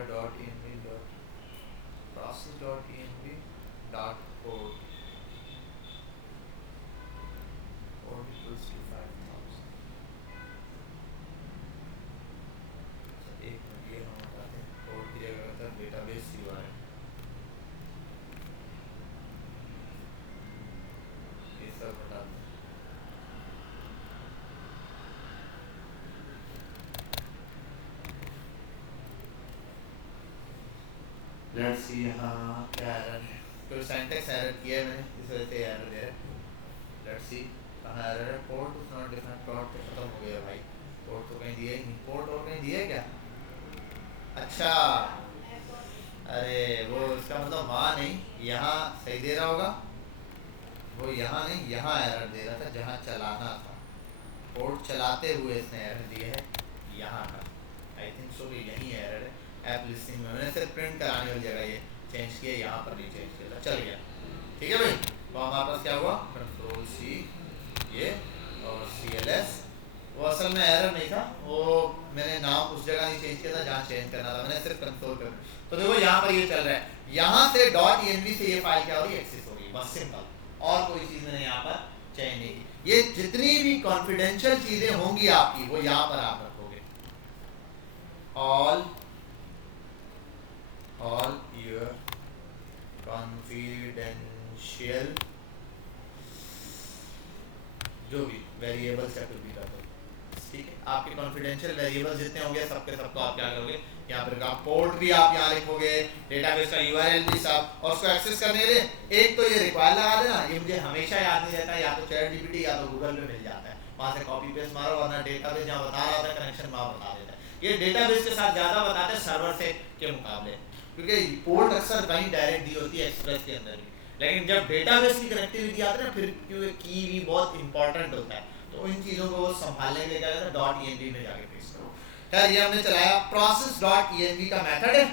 dot env dot process dot env dot port equals to 5000, एक मिनट ये हम बताते हैं, पोर्ट की जगह होता है डेटाबेस यूआरएल, ये सब बता दें। लेट्स सी यहाँ क्या एरर है, कोई सिंटैक्स एरर किया है मैंने, इस वजह से एरर दे रहा है। लेट्स सी कहाँ एरर है, port is not defined, port तो खत्म हो गया भाई, पोर्ट तो कहीं दिया ही नहीं, पोर्ट और कहीं दिया है क्या, अच्छा अरे वो इसका मतलब वहाँ नहीं, यहाँ सही दे रहा होगा, वो यहाँ नहीं यहाँ एरर दे रहा था जहाँ चलाना था, पोर्ट चलाते हुए इसने एरर दिया है यहाँ का, आई थिंक सो कि यही एरर है। ऐप लिस्टिंग में मैंने सिर्फ प्रिंट कराने वाली जगह ये चेंज किया, यहाँ पर नहीं चेंज किया, चल गया ठीक है भाई। तो हमारे पास क्या हुआ, कंट्रोल सी ये और CLS, वो असल में एरर नहीं था, वो मैंने नाम उस जगह नहीं चेंज किया था जहाँ चेंज करना था, मैंने सिर्फ कंसोल कर, तो देखो यहाँ पर ये चल रहा है, यहाँ से डॉट env से ये फाइल क्या हो रही है, एक्सेस हो रही है, बस सिंपल, और कोई चीज़ मैंने यहाँ पर चेंज नहीं की। ये जितनी भी कॉन्फिडेंशियल चीज़ें होंगी आपकी वो यहाँ पर आप रखोगे, all your confidential जो भी वेरिएबल्स या कुछ भी कर दो, ठीक है, आपके कॉन्फिडेंशियल वेरिएबल्स जितने होंगे सबके सबको आप क्या करोगे, यहाँ पर आप पोर्ट भी आप यहाँ लिखोगे, डेटाबेस का यूआरएल भी सब, और उसको एक्सेस करने के लिए एक तो ये रिक्वायर लगा देना, ये मुझे हमेशा याद नहीं रहता, या तो ChatGPT या तो गूगल पे मिल जाता है, वहाँ से कॉपी पेस्ट मारो, वरना डेटाबेस जहाँ बता रहा होता है कनेक्शन वहाँ बता देता है, ये डेटाबेस के साथ ज़्यादा बताते हैं सर्वर से के मुकाबले, क्योंकि पोर्ट अक्सर कहीं डायरेक्ट दी होती है एक्सप्रेस के अंदर भी, लेकिन जब डेटाबेस की कनेक्टिविटी आती है ना, फिर क्योंकि की भी बहुत इंपॉर्टेंट होता है, तो इन चीज़ों को वो संभालने के लिए क्या करता है, डॉट env में जाके पेस्ट करो। खैर ये हमने चलाया, प्रोसेस डॉट env का मेथड है,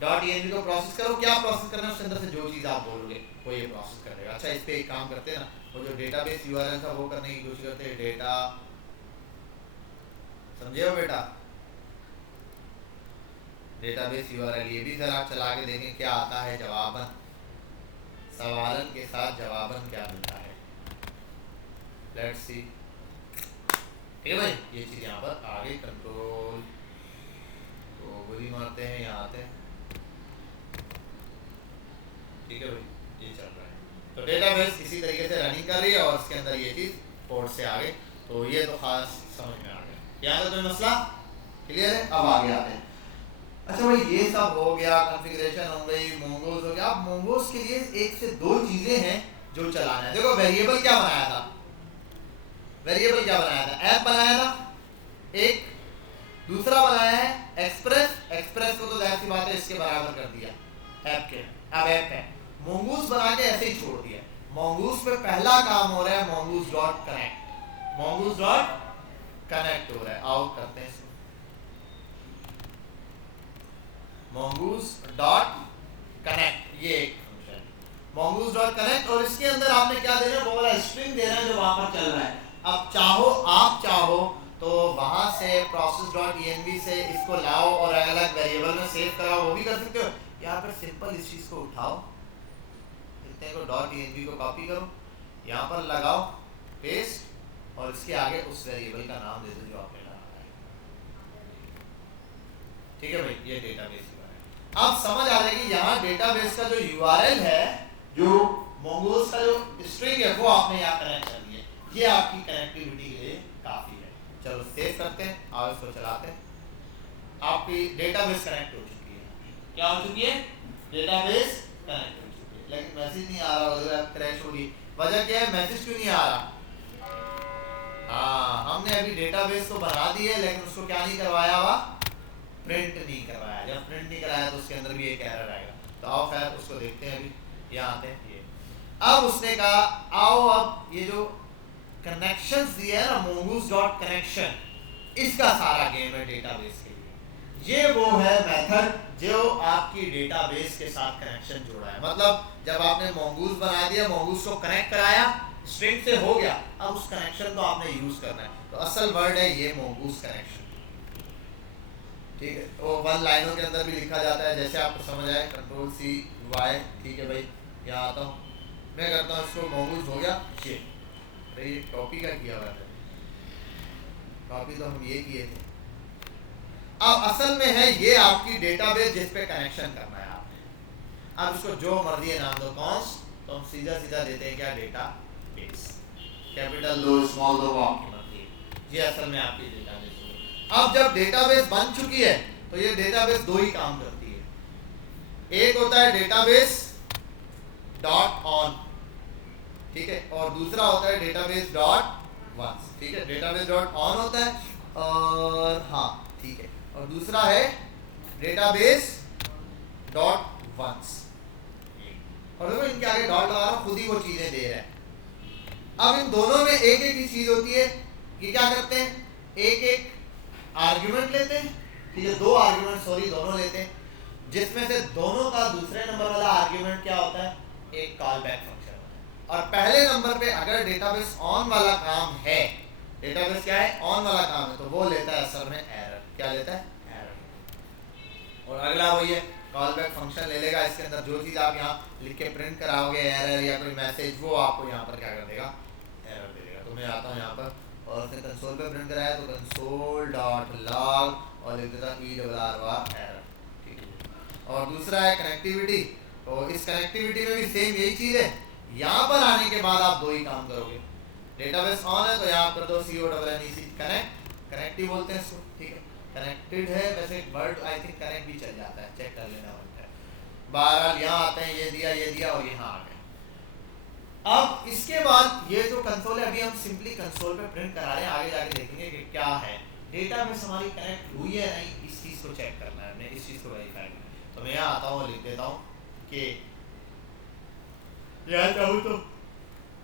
डॉट env को प्रोसेस करो, क्या प्रोसेस करना है उसके अंदर से जो चीज़ आप बोलोगे वो ये प्रोसेस करेगा। अच्छा इस पर एक काम करते हैं ना, वो जो डेटाबेस यूआरएल था वो करने की कोशिश करते हैं, डेटा समझे हो बेटा, डेटाबेस यूआरएल, ये भी जरा आप चला के देखें क्या आता है, जवाबन सवालन के साथ जवाबन क्या मिलता है, लेट्स सी, ठीक है भाई। ये चीज़ यहाँ पर आगे कंट्रोल तो गोली मारते हैं, यहाँ आते हैं, ठीक है भाई, ये चल रहा है, तो डेटाबेस इसी तरीके से रनिंग कर रही है और उसके अंदर ये चीज़ पोर्ट से आगे, तो ये तो खास समझ में आ गया, यहाँ का कोई मसला क्लियर है। अब आगे आते हैं, अच्छा भाई ये सब हो गया, कॉन्फ़िगरेशन हो गई, मोंगोज हो गया। अब मोंगोज के लिए एक से दो चीजें हैं जो चलाना है। देखो वेरिएबल क्या बनाया था, वेरिएबल क्या बनाया था, ऐप बनाया था एक, दूसरा बनाया है एक्सप्रेस। एक्सप्रेस को तो जाहिर सी बात है इसके बराबर कर दिया ऐप के। अब ऐप है, मोंगूस बना के ऐसे ही छोड़ दिया। मोंगूस पे पहला काम हो रहा है मोंगूस डॉट कनेक्ट, मोंगूस डॉट कनेक्ट हो रहा है। आओ करते हैं इसको, मोंगूस डॉट कनेक्ट, ये एक फंक्शन मोंगूस डॉट कनेक्ट। और इसके अंदर आपने क्या देना है, वो वाला स्ट्रिंग देना है जो वहां पर चल रहा है। अब चाहो आप चाहो तो वहां से process.env से इसको लाओ और अलग अलग वेरिएबल में सेव कराओ, वो भी कर सकते हो। यहाँ पर सिंपल इस चीज को उठाओ, इतने को .env को कॉपी करो, यहाँ पर लगाओ पेस्ट, और इसके आगे उस वेरिएबल का नाम दे दो जो आपने लगाया है। ठीक है भाई, ये डेटाबेस है। अब समझ आ जाएगी यहाँ डेटाबेस का जो यूआरएल है, जो मोंगोस का जो स्ट्रिंग है, वो आपने यहाँ कनेक्ट कर दिया। ये आपकी कनेक्टिविटी के लिए काफी है। चलो सेव करते हैं और इसको चलाते हैं। आपकी डेटाबेस कनेक्ट हो चुकी है। क्या हो चुकी है, डेटाबेस कनेक्ट हो चुकी है, लेकिन मैसेज नहीं आ रहा, क्रैश हो रही। वजह क्या है, मैसेज क्यों नहीं आ रहा? हाँ, हमने अभी डेटाबेस तो बना दी है, लेकिन उसको क्या नहीं करवाया हुआ, प्रिंट नहीं करवाया। जब प्रिंट नहीं कराया तो उसके अंदर भी एक एरर आएगा। तो आओ खैर उसको देखते हैं। अभी यहाँ आते हैं। ये अब उसने कहा आओ अब ये जो कनेक्शंस दिया है ना, मोंगूस डॉट कनेक्शन, इसका सारा गेम है डेटाबेस के लिए। ये वो है मेथड जो आपकी डेटाबेस के साथ कनेक्शन जोड़ा है। मतलब जब आपने मोंगूस बना दिया, मोंगूस को कनेक्ट कराया, स्ट्रिंग से हो गया, अब उस कनेक्शन को आपने यूज करना है। तो असल वर्ड है ये मोंगूस कनेक्शन। ठीक है, वो वन लाइनों के अंदर भी लिखा जाता है, जैसे आपको समझ आए, कंट्रोल सी वाई। ठीक है भाई, यहाँ आता हूँ मैं, करता हूँ इसको, मोंगूस हो गया। ये कॉपी का किया हुआ है, कॉपी तो हम ये किए थे। अब असल में है ये आपकी डेटाबेस जिस पे कनेक्शन करना है आपने। अब इसको जो मर्जी है नाम दो, कॉन्स, तो हम सीधा सीधा देते हैं क्या, डेटाबेस। कैपिटल दो, स्मॉल दो, वो आपकी मर्जी है। ये असल में आपकी डेटाबेस। अब जब डेटाबेस बन चुकी है तो ये डेटाबेस दो ही काम करती है। एक होता है डेटाबेस डॉट ऑन, ठीक है, और दूसरा होता है डेटाबेस डॉट वंस। ठीक है, डेटाबेस डॉट ऑन होता है, और हाँ ठीक है, और दूसरा है डेटाबेस डॉट वंस। और देखो इनके आगे डॉट लगा रहा हूं, खुद ही वो चीजें दे रहा है। अब इन दोनों में एक एक ही चीज होती है। ये क्या करते हैं, एक एक आर्ग्यूमेंट लेते हैं। ठीक है, दो आर्ग्यूमेंट सॉरी दोनों लेते हैं, जिसमें से दोनों का दूसरे नंबर वाला आर्ग्यूमेंट क्या होता है, एक कॉल बैक फंक्शन होता है। और पहले नंबर पे अगर डेटाबेस ऑन वाला काम है, डेटाबेस क्या है, ऑन वाला काम है, तो वो लेता है असल में एरर। क्या लेता है, एरर। और अगला वही है, कॉल बैक फंक्शन ले लेगा, इसके अंदर जो चीज आप यहाँ लिख के प्रिंट कराओगे, एरर या कोई मैसेज, वो आपको यहाँ पर क्या कर देगा, एरर दे देगा। तो मैं आता हूँ यहाँ पर, और उसने कंसोल पे प्रिंट कराया तो कंसोल डॉट लॉग, और लिख देता ERR एरर। ठीक है, और दूसरा है कनेक्टिविटी। तो इस कनेक्टिविटी में भी सेम यही चीज़ है। यहाँ पर आने के बाद आप दो ही काम करोगे। डेटाबेस ऑन है तो यहाँ पर दो CONNEC कनेक्ट, कनेक्टिव बोलते हैं इसको। ठीक है, कनेक्टेड है, वैसे वर्ड आई थिंक कनेक्ट भी चल जाता है, चेक कर लेना बनता है। बहरहाल यहाँ आते हैं, ये दिया और यहाँ आ गए। अब इसके बाद ये जो कंसोल है, अभी हम सिंपली कंसोल पे प्रिंट करा रहे हैं, आगे जाके देखेंगे कि क्या है। डेटाबेस हमारी कनेक्ट हुई है नहीं, इस चीज़ को चेक करना है, मैं इस चीज़ को वेरीफाई करना है। तो मैं यहाँ आता हूँ और लिख देता हूँ कि यहाँ चाहूँ तो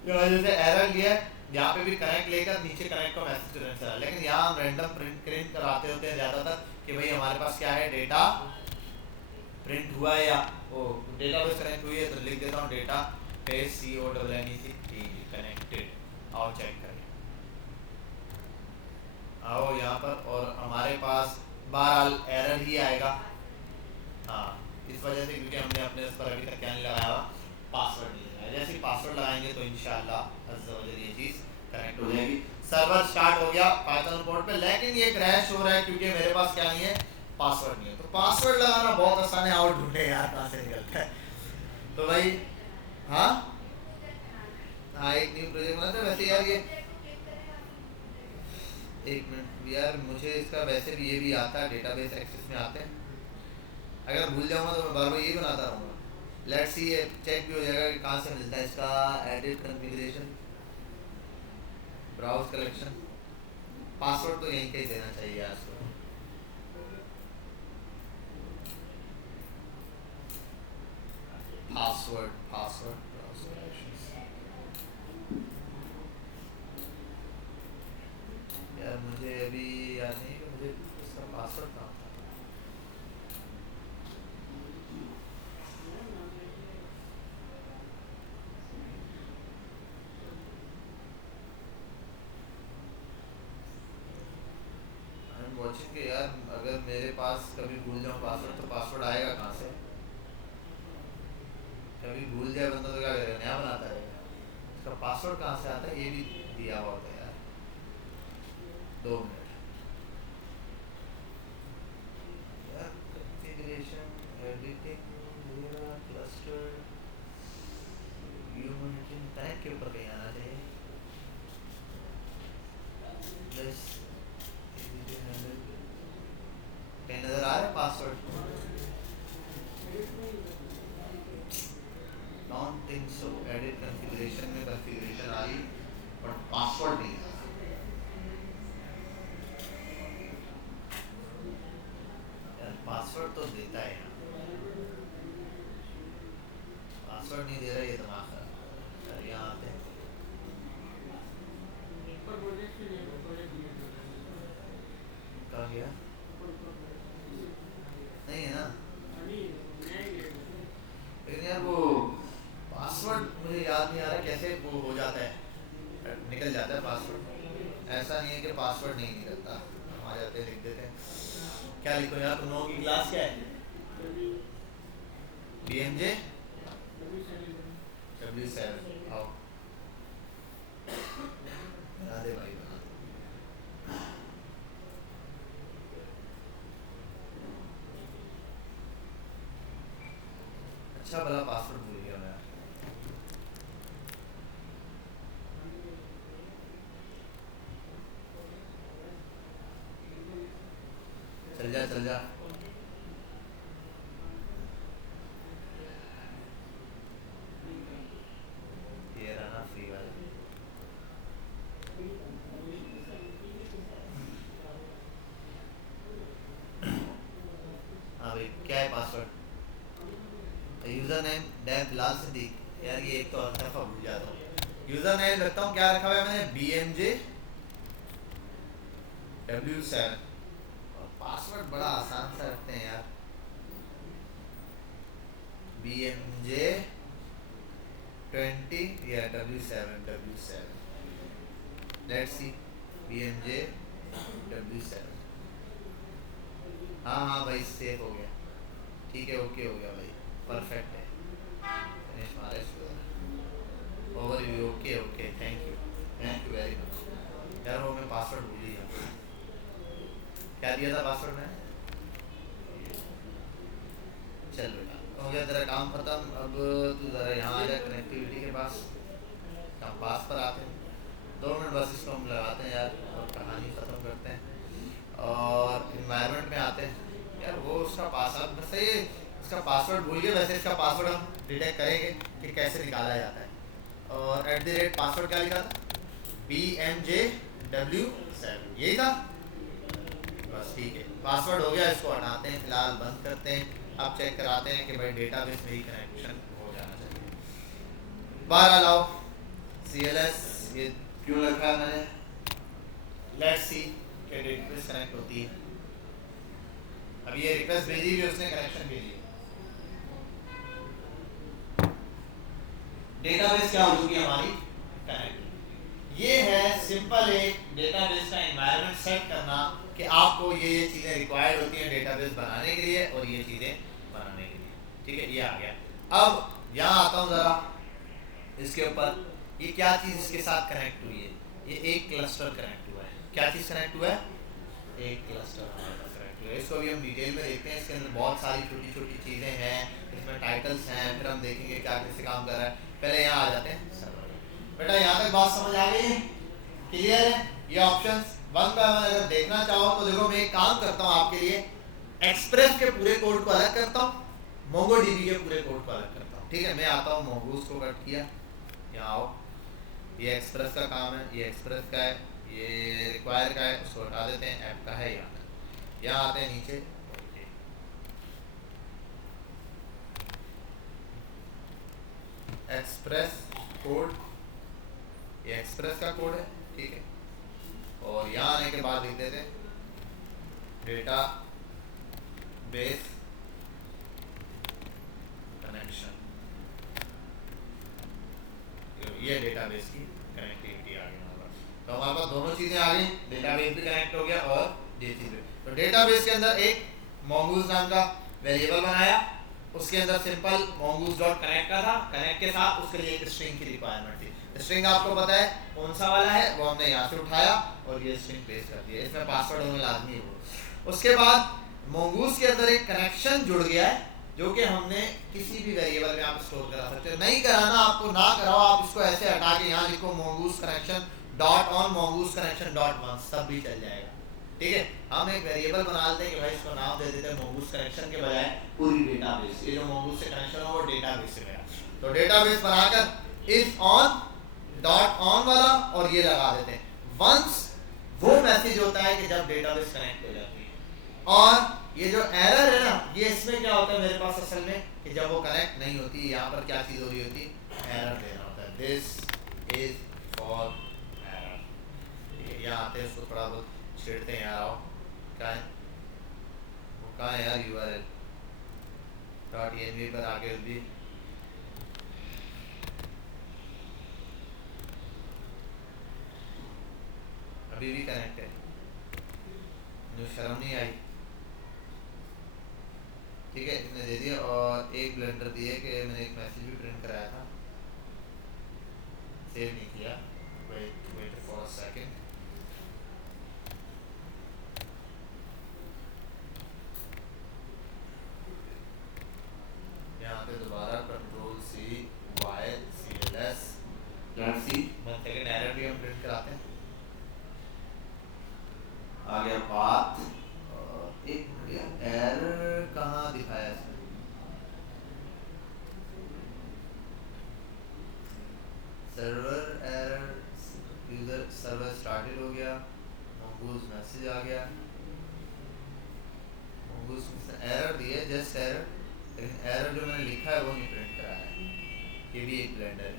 यहाँ जैसे एरर लिया है, यहाँ पे भी कनेक्ट लेकर नीचे कनेक्ट का मैसेज करना चला, लेकिन यहाँ हम रैंडम प्रिंट कराते होते हैं ज़्यादातर कि भाई हमारे पास क्या है, डेटा प्रिंट हुआ है या वो डेटाबेस कनेक्ट हुई है, तो लिख देता हूँ डेटा CONNEC कनेक्टेड। आओ चेक करें, आओ यहाँ पर, और हमारे पास बहरहाल एरर ही आएगा। हाँ, इस वजह से क्योंकि हमने अपने उस पर अभी तक क्या नहीं लगाया, पासवर्ड नहीं लगाया। जैसे ही पासवर्ड लगाएंगे तो इंशाल्लाह अज़्ज़ा वजल ये चीज़ कनेक्ट हो जाएगी। सर्वर स्टार्ट हो गया पाइथन पोर्ट पे, लेकिन ये क्रैश हो रहा है क्योंकि मेरे पास क्या नहीं है, पासवर्ड नहीं है। तो पासवर्ड लगाना बहुत आसान है, आउट ढूंढे यार कहाँ से निकलता है। तो भाई हाँ एक न्यू प्रोजेक्ट बनाते हैं। वैसे यार ये एक मिनट यार, मुझे इसका वैसे भी ये भी आता है, डेटाबेस एक्सेस में आते हैं, अगर भूल जाऊंगा तो मैं बार बार यही बनाता रहूँगा। लेट्स सी, चेक भी हो जाएगा कि कहाँ से मिलता है इसका। Edit configuration, browse collection, password तो यहीं कहीं देना चाहिए यार इसको। Password password browse collections. यार मुझे अभी याद नहीं कि मुझे इसका पासवर्ड कहाँ था। आई एम वॉचिंग के यार, अगर मेरे पास कभी भूल जाऊँ पासवर्ड तो पासवर्ड आएगा कहाँ से। कभी भूल जाए बंदा तो क्या करेगा, नया बनाता रहेगा। इसका पासवर्ड कहाँ से आता है ये भी दिया हुआ होता है यार। 2 मिनट यार। Configuration, editing, cluster, unity connect के ऊपर कहीं आना चाहिए। बस कहीं नज़र आ रहा है password? Don't think so. Edit configuration में कॉन्फ़िगरेशन आ रही बट पासवर्ड नहीं आ रहा यार। पासवर्ड तो देता है यहाँ, पासवर्ड नहीं दे रहा, ये दिमाग खराब यार। यहाँ आते हैं, कहाँ गया? नहीं है ना। लेकिन यार वो पासवर्ड मुझे याद नहीं आ रहा कैसे वो हो जाता है, निकल जाता है पासवर्ड। ऐसा नहीं है कि पासवर्ड नहीं निकलता, हम आ जाते हैं लिख देते हैं। क्या लिखो यार, तुम लोगों की क्लास क्या है? BMJ W7। आओ बना दे भाई, बना दे। अच्छा भला पासवर्ड भूल गया मैं। चल जा चल जा। ये रहा ना फ्री वाला। हाँ भाई, क्या है पासवर्ड? यूजर नेम डैम फिलहाल सिद्दीक। यार ये एक तो हर दफा भूल जाता हूँ। यूजर नेम रखता हूँ, क्या रखा हुआ है मैंने? BMJ W7। और पासवर्ड बड़ा आसान सा रखते हैं यार, BMJ 20 या W7। Let's see, BMJ W7। हाँ हाँ भाई, सेव हो गया। ठीक है, ओके हो गया भाई, परफेक्ट है। Ganesh Maharaj overview, okay okay, thank you very much. यार वो मैं पासवर्ड भूल ही गया। क्या दिया था पासवर्ड में? चल बेटा, हो गया तेरा काम खत्म। अब तू ज़रा यहाँ आ जा कनेक्टिविटी के पास, कंपास पर आते हैं। 2 मिनट बस इसको हम लगाते हैं यार और कहानी ख़त्म करते हैं। और इन्वायरमेंट में आते हैं यार। वो उसका पासवर्ड बस ये, इसका पासवर्ड भूल गए। वैसे इसका पासवर्ड हम डिटेक्ट करेंगे कि कैसे निकाला जाता है। और @पासवर्ड क्या लिखा था? BMJ W7, यही था बस। ठीक है, पासवर्ड हो गया, इसको हटाते हैं, फिलहाल बंद करते हैं। अब चेक कराते हैं कि भाई डेटाबेस में ही कनेक्शन हो जाना चाहिए। बाहर आ जाओ। CLS ये क्यों रखा है मैंने? लेट्स सी कि रिक्वेस्ट कनेक्ट होती है। अब ये रिक्वेस्ट भेजी हुई, उसने कनेक्शन भेजी। डेटाबेस क्या हो चुकी है हमारी? कनेक्ट। ये है सिंपल एक डेटाबेस का एनवायरनमेंट सेट करना कि आपको ये चीज़ें रिक्वायर्ड होती हैं डेटाबेस बनाने के लिए और ये चीज़ें बनाने के लिए। ठीक है, ये आ गया। अब यहाँ आता हूँ ज़रा इसके ऊपर। ये क्या चीज़ इसके साथ कनेक्ट हुई है? ये एक क्लस्टर कनेक्ट हुआ है। क्या चीज़ कनेक्ट हुआ है? एक क्लस्टर हमारे पास कनेक्ट हुआ है। इसको भी हम डिटेल में देखते हैं। इसके अंदर बहुत सारी छोटी छोटी चीज़ें हैं, इसमें टाइटल्स हैं, फिर हम देखेंगे क्या कैसे काम कर रहा है। पहले यहाँ आ जाते हैं सर्वर। बेटा यहाँ तक बात समझ आ गई है? क्लियर है? ये ऑप्शंस वन बाय वन अगर देखना चाहो तो देखो, मैं एक काम करता हूँ आपके लिए। एक्सप्रेस के पूरे कोड को अलग करता हूँ, मोंगोडीबी के पूरे कोड को अलग करता हूँ। ठीक है, मैं आता हूँ, मोंगूज को कट किया, यहाँ आओ, ये एक्सप्रेस का काम है, ये एक्सप्रेस का है, ये रिक्वायर का है, उसको हटा देते हैं, ऐप का है यहाँ आते हैं नीचे, एक्सप्रेस कोड, ये एक्सप्रेस का कोड है। ठीक है, और यहाँ आने के बाद लिख देते डेटा बेस कनेक्शन, ये डेटाबेस की कनेक्टिविटी आ गई हमारे पास। तो हमारे पास दोनों चीजें आ गई, डेटाबेस भी कनेक्ट हो गया और ये चीज भी। तो डेटाबेस के अंदर एक mongoose नाम का वेरिएबल बनाया, उसके अंदर सिंपल mongoose डॉट कनेक्ट का था, कनेक्ट के साथ उसके लिए एक स्ट्रिंग की रिक्वायरमेंट थी। स्ट्रिंग आपको पता है कौन सा वाला है, वो हमने यहाँ से उठाया और ये स्ट्रिंग पेस्ट कर दिया, इसमें पासवर्ड होना लाजमी है वो। उसके बाद mongoose के अंदर एक कनेक्शन जुड़ गया है जो कि हमने किसी भी वेरिएबल में आप स्टोर करा सकते हो। नहीं कराना आपको ना कराओ, आप इसको ऐसे हटा के यहाँ लिखो mongoose connection dot on mongoose connection dot one, सब भी चल जाएगा। ठीक है, हम एक वेरिएबल बना लेते हैं कि भाई इसको नाम दे देते हैं mongoose कनेक्शन के बजाय पूरी डेटाबेस, ये जो mongoose से कनेक्शन हो वो डेटाबेस से गया। तो डेटाबेस बनाकर इज ऑन डॉट ऑन वाला और ये लगा देते हैं, वंस वो मैसेज होता है कि जब डेटाबेस कनेक्ट हो जाती है। और ये जो एरर है ना, ये इसमें क्या होता है मेरे पास असल में कि जब वो कनेक्ट नहीं होती, यहाँ पर क्या चीज हो रही होती है, एरर देना होता है, दिस इज फॉर एरर। यहाँ आते हैं, उसको थोड़ा बहुत छेड़ते हैं, यार आओ, क्या है वो, कहाँ है यार URL डॉट env पर आगे भी अभी भी कनेक्ट है, मुझे शर्म नहीं आई। ठीक है, इसने दे दिया और एक ब्लेंडर दिए कि मैंने एक मैसेज भी प्रिंट कराया था, सेव नहीं किया, वेट फॉर अ सेकंड। यहाँ पे दोबारा control C Y CLS C, second error भी हम प्रिंट कराते हैं। आ गया बात, एक एरर कहाँ दिखाया इसमें, server error, user server started हो गया, mongoose मैसेज आ गया, mongoose एरर दिए जस्ट एरर, लेकिन एरर जो मैंने लिखा है वो नहीं प्रिंट कराया है। ये भी एक ब्लेंडर है,